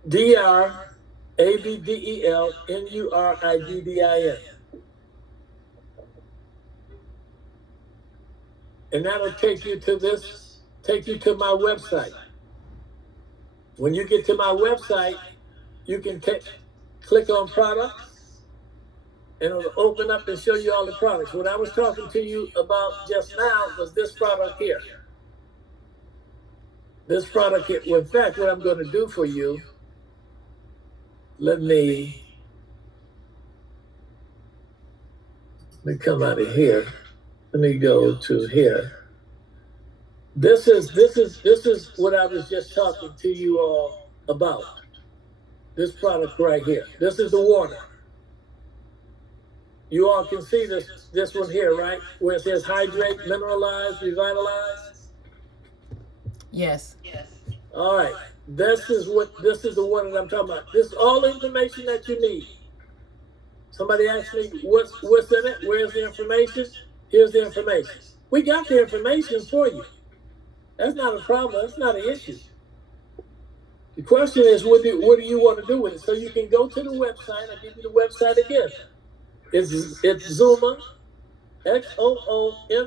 / DRABDELNURIDDIN. And that'll take you to my website. When you get to my website, you can click on products, and it'll open up and show you all the products. What I was talking to you about just now was this product here. This product here. Well, in fact, what I'm going to do for you, let me come out of here. Let me go to here. This is what I was just talking to you all about. This product right here. This is the water. You all can see this one here, right? Where it says hydrate, mineralize, revitalize. Yes. All right. This is the one that I'm talking about. This is all the information that you need. Somebody asked me what's in it. Where's the information? Here's the information. We got the information for you. That's not a problem. That's not an issue. The question is, what do you want to do with it? So you can go to the website. I'll give you the website again. It's Zuma, XOOMA /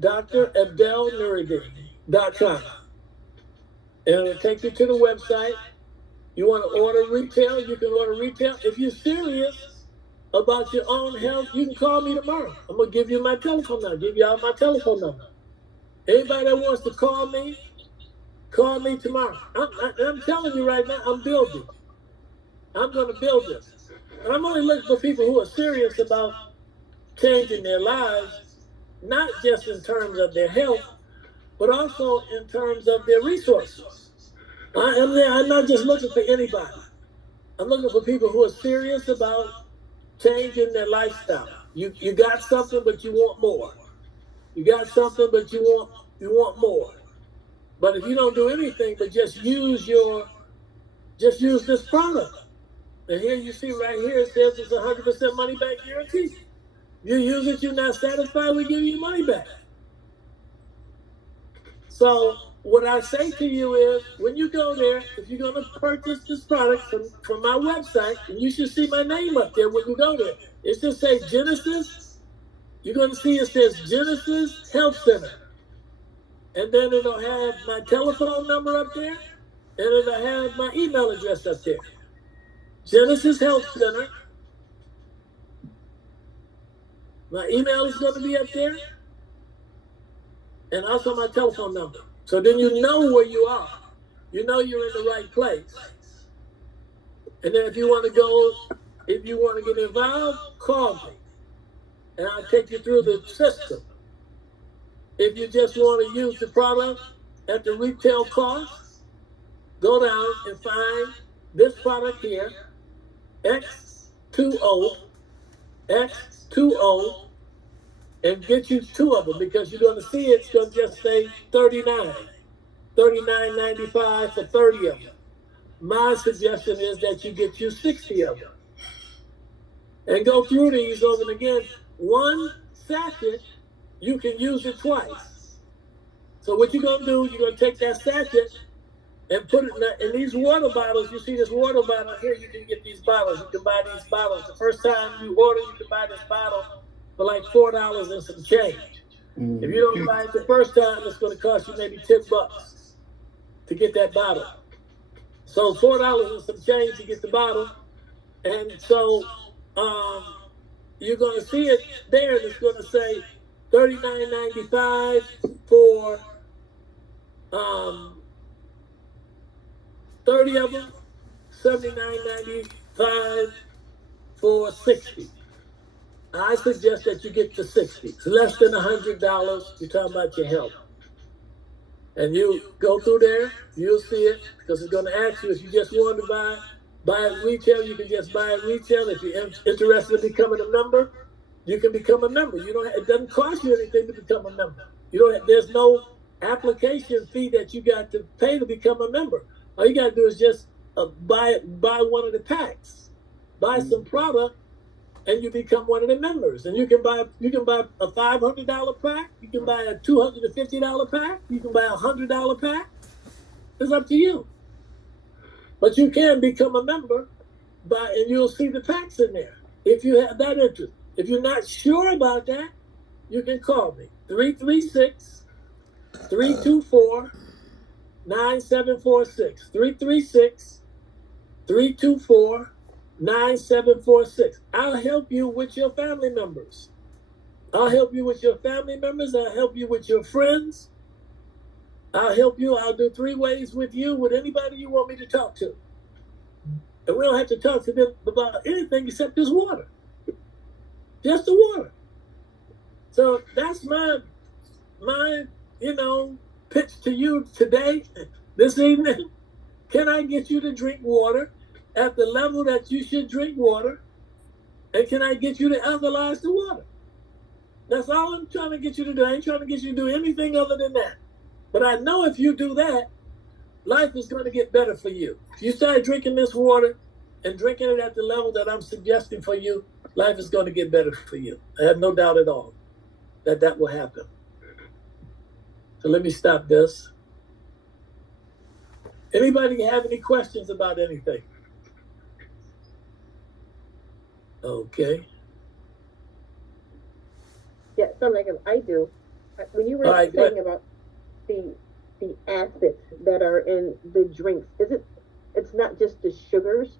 DrAbdelNuridin.com. And it'll take you to the website. You want to order retail, you can order retail. If you're serious about your own health, you can call me tomorrow. I'm going to give you my telephone number. Give y'all my telephone number. Anybody that wants to call me tomorrow. I'm telling you right now, I'm building. I'm going to build this. And I'm only looking for people who are serious about changing their lives, not just in terms of their health, but also in terms of their resources. I'm not just looking for anybody. I'm looking for people who are serious about changing their lifestyle. You got something, but you want more. You got something, but you want more. But if you don't do anything but just use this product. And here you see right here, it says it's 100% money back guarantee. You use it, you're not satisfied, we give you money back. So what I say to you is, when you go there, if you're going to purchase this product from my website, and you should see my name up there when you go there. It should say Genesis. You're going to see it says Genesis Health Center. And then it'll have my telephone number up there, and it'll have my email address up there. Genesis Health Center, My email is going to be up there, and also my telephone number. So then you know where you are. You know you're in the right place. And then if you want to get involved, call me, and I'll take you through the system. If you just want to use the product at the retail cost, go down and find this product here, X2O, X2O, and get you 2 of them, because you're going to see it's going to just say $39.95 for 30 of them. My suggestion is that you get you 60 of them and go through these over and again. One sachet, you can use it twice. So what you're going to do, you're going to take that sachet and put it in these water bottles. You see this water bottle here, you can get these bottles. You can buy these bottles. The first time you order, you can buy this bottle for like $4 and some change. If you don't buy it the first time, it's going to cost you maybe $10 to get that bottle. So $4 and some change to get the bottle. And so you're going to see it there, and it's going to say $39.95 for 30 of them, $79.95 for 60. I suggest that you get to 60. It's less than $100. You're talking about your health. And you go through there, you'll see it, because it's going to ask you if you just want to buy it retail. You can just buy it retail. If you're interested in becoming a member, you can become a member. It doesn't cost you anything to become a member. There's no application fee that you got to pay to become a member. All you got to do is just buy one of the packs, buy some product, and you become one of the members. And you can buy a $500 pack, you can buy a $250 pack, you can buy a $100 pack. It's up to you. But you can become a member and you'll see the packs in there if you have that interest. If you're not sure about that, you can call me 336-324-9746. 336-324-9746. I'll help you with your family members. I'll help you with your family members. I'll help you with your friends. I'll help you. I'll do 3 ways with you, with anybody you want me to talk to. And we don't have to talk to them about anything except this water. Just the water. So that's my pitch to you today, this evening. Can I get you to drink water at the level that you should drink water? And can I get you to alkalize the water? That's all I'm trying to get you to do. I ain't trying to get you to do anything other than that. But I know if you do that, life is going to get better for you. If you start drinking this water and drinking it at the level that I'm suggesting for you, life is going to get better for you. I have no doubt at all that will happen. So let me stop this. Anybody have any questions about anything? Okay. Yeah, something like I do. When you were saying about the acids that are in the drinks, it's not just the sugars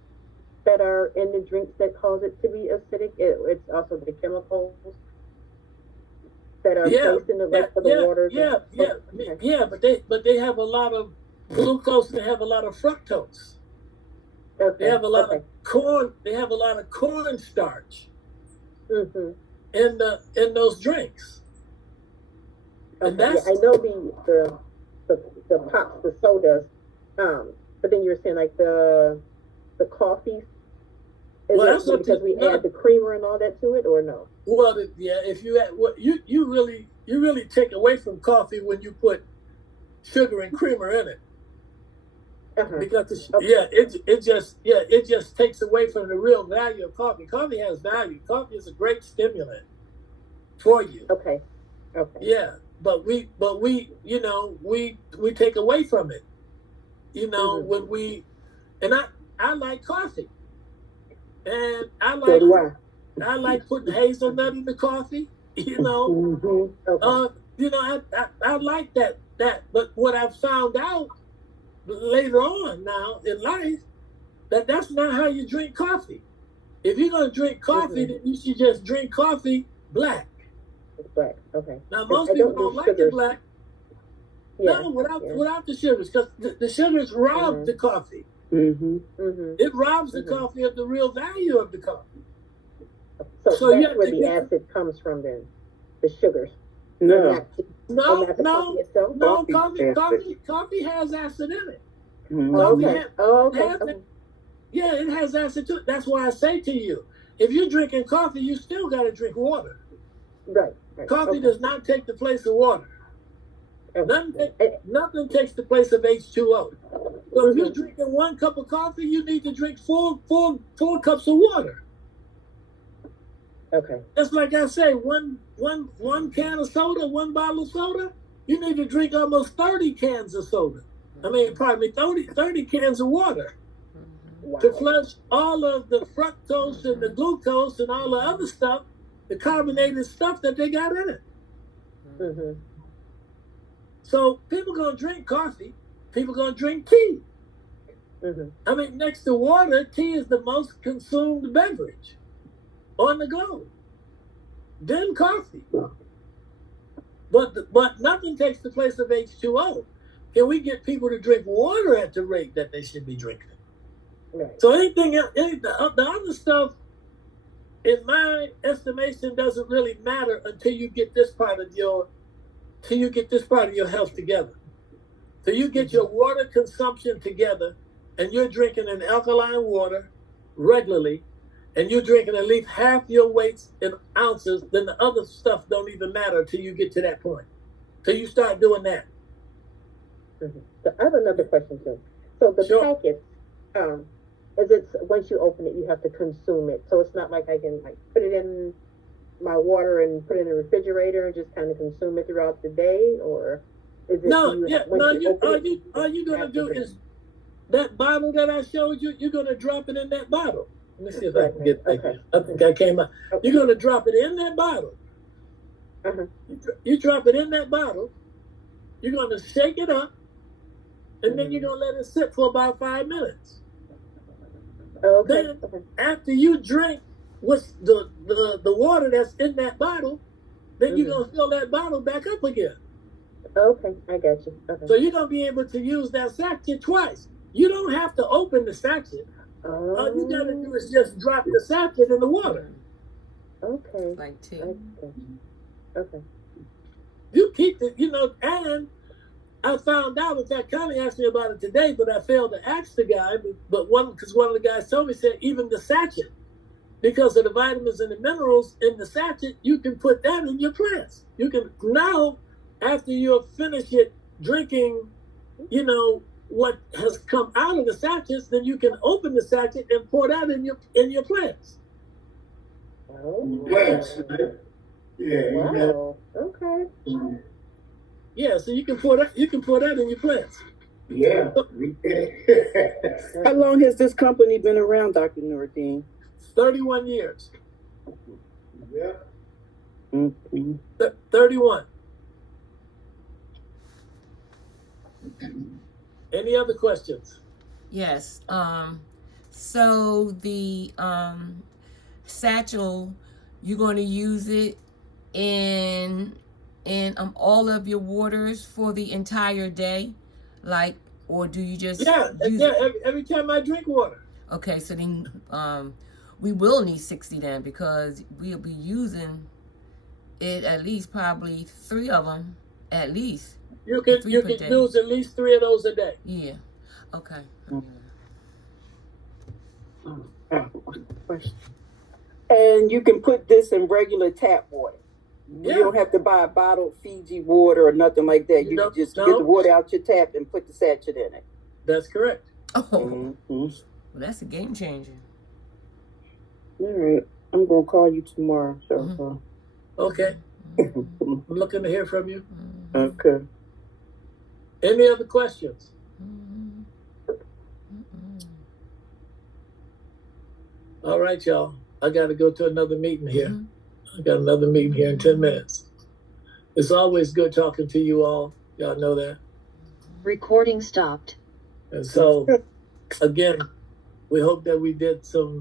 that are in the drinks that cause it to be acidic. It's also the chemicals that are placed in the water. Yeah, but they have a lot of glucose and they have a lot of fructose. Okay. They have a lot of corn. They have a lot of cornstarch in those drinks. And that's I know the pops, the sodas, but then you were saying like the coffees. Is that because we add the creamer and all that to it, or no? Well, if you add you really take away from coffee when you put sugar and creamer in it. Because it just takes away from the real value of coffee. Coffee has value. Coffee is a great stimulant for you. Okay. Yeah, but we take away from it. When I like coffee, and I like putting hazelnut in the coffee. I like that. But what I've found out later on now in life, that's not how you drink coffee. If you're going to drink coffee, then you should just drink coffee black. It's black. Okay. Now most I people don't do don't like the sugars. black. Yeah. No, without the sugars, because the sugars rob Mhm. the coffee. Mm-hmm. Mm-hmm. It robs the Mhm. coffee of the real value of the coffee. So So you that's have where to the get acid comes from then, the sugars. No. And no, not the no, coffee itself? no. Coffee Coffee has acid in it. Mhm. Oh, Coffee okay. has, Oh, okay. has Okay. it. Yeah, it has acid too. That's why I say to you, if you're drinking coffee, you still got to drink water. Right. Right. Coffee Okay. does not take the place of water. Okay. Nothing takes the place of H2O. So if you're Mhm. drinking 1 cup of coffee, you need to drink four cups of water. Okay. That's like I say, one can of soda, 1 bottle of soda, you need to drink almost 30 cans of soda. I mean, pardon me, 30 cans of water Wow. to flush all of the fructose and the glucose and all the other stuff, the carbonated stuff that they got in it. Mm-hmm. So people gonna drink coffee, people gonna drink tea. Mm-hmm. I mean, next to water, tea is the most consumed beverage on the globe. Then coffee. But nothing takes the place of H2O. Can we get people to drink water at the rate that they should be drinking? Right. So the other stuff, in my estimation, doesn't really matter until you get this part of your health together. So you get your water consumption together, and you're drinking an alkaline water regularly, and you're drinking at least half your weights in ounces, then the other stuff don't even matter until you get to that point. Till you start doing that. Mm-hmm. So I have another question too. So the Sure. packets, is it once you open it, you have to consume it? So it's not like I can like put it in my water and put it in the refrigerator and just kind of consume it throughout the day, or is it? No, once yeah, you no. open it, All you gonna have to do drink? is that bottle that I showed you. You're gonna drop it in that bottle. Let me see if I can get back here. I think I came out. Okay. You're gonna drop it in that bottle. Uh-huh. You drop it in that bottle. You're gonna shake it up, and then you're gonna let it sit for about 5 minutes. Okay. Then Okay. after you drink what's the water that's in that bottle, then you're gonna fill that bottle back up again. Okay. I got you. Okay. So you're gonna be able to use that sachet twice. You don't have to open the sachet. All you gotta do is just drop the sachet in the water. Okay. Like tea. I got you. Okay. You keep it, and I found out, in fact, Connie asked me about it today, but I failed to ask the guy, because one of the guys told me, said even the sachet, because of the vitamins and the minerals in the sachet, you can put that in your plants. You can now, after you've finished it drinking, what has come out of the sachets, then you can open the sachet and pour that in your plants. Oh. Plants. Yeah. Wow. Okay. Yeah, so you can pour that in your plants. Yeah. How long has this company been around, Dr. Nuruddin? 31 years. Yeah. Mm-hmm. 31. Any other questions? Yes. So the satchel, you're going to use it in all of your waters for the entire day, or do you just use it? Every time I drink water. Okay, so then we will need 60 then, because we'll be using it at least probably 3 of them at least. You can use at least 3 of those a day. Yeah. Okay. And you can put this in regular tap water. Yeah. You don't have to buy a bottled Fiji water or nothing like that. You can just get the water out your tap and put the sachet in it. That's correct. Oh, Mm-hmm. well, that's a game changer. All right. I'm going to call you tomorrow. So, Okay. I'm looking to hear from you. okay. Any other questions? All right, y'all. I got to go to another meeting here. I got another meeting here in 10 minutes. It's always good talking to you all. Y'all know that. Recording stopped. And so, again, we hope that we did some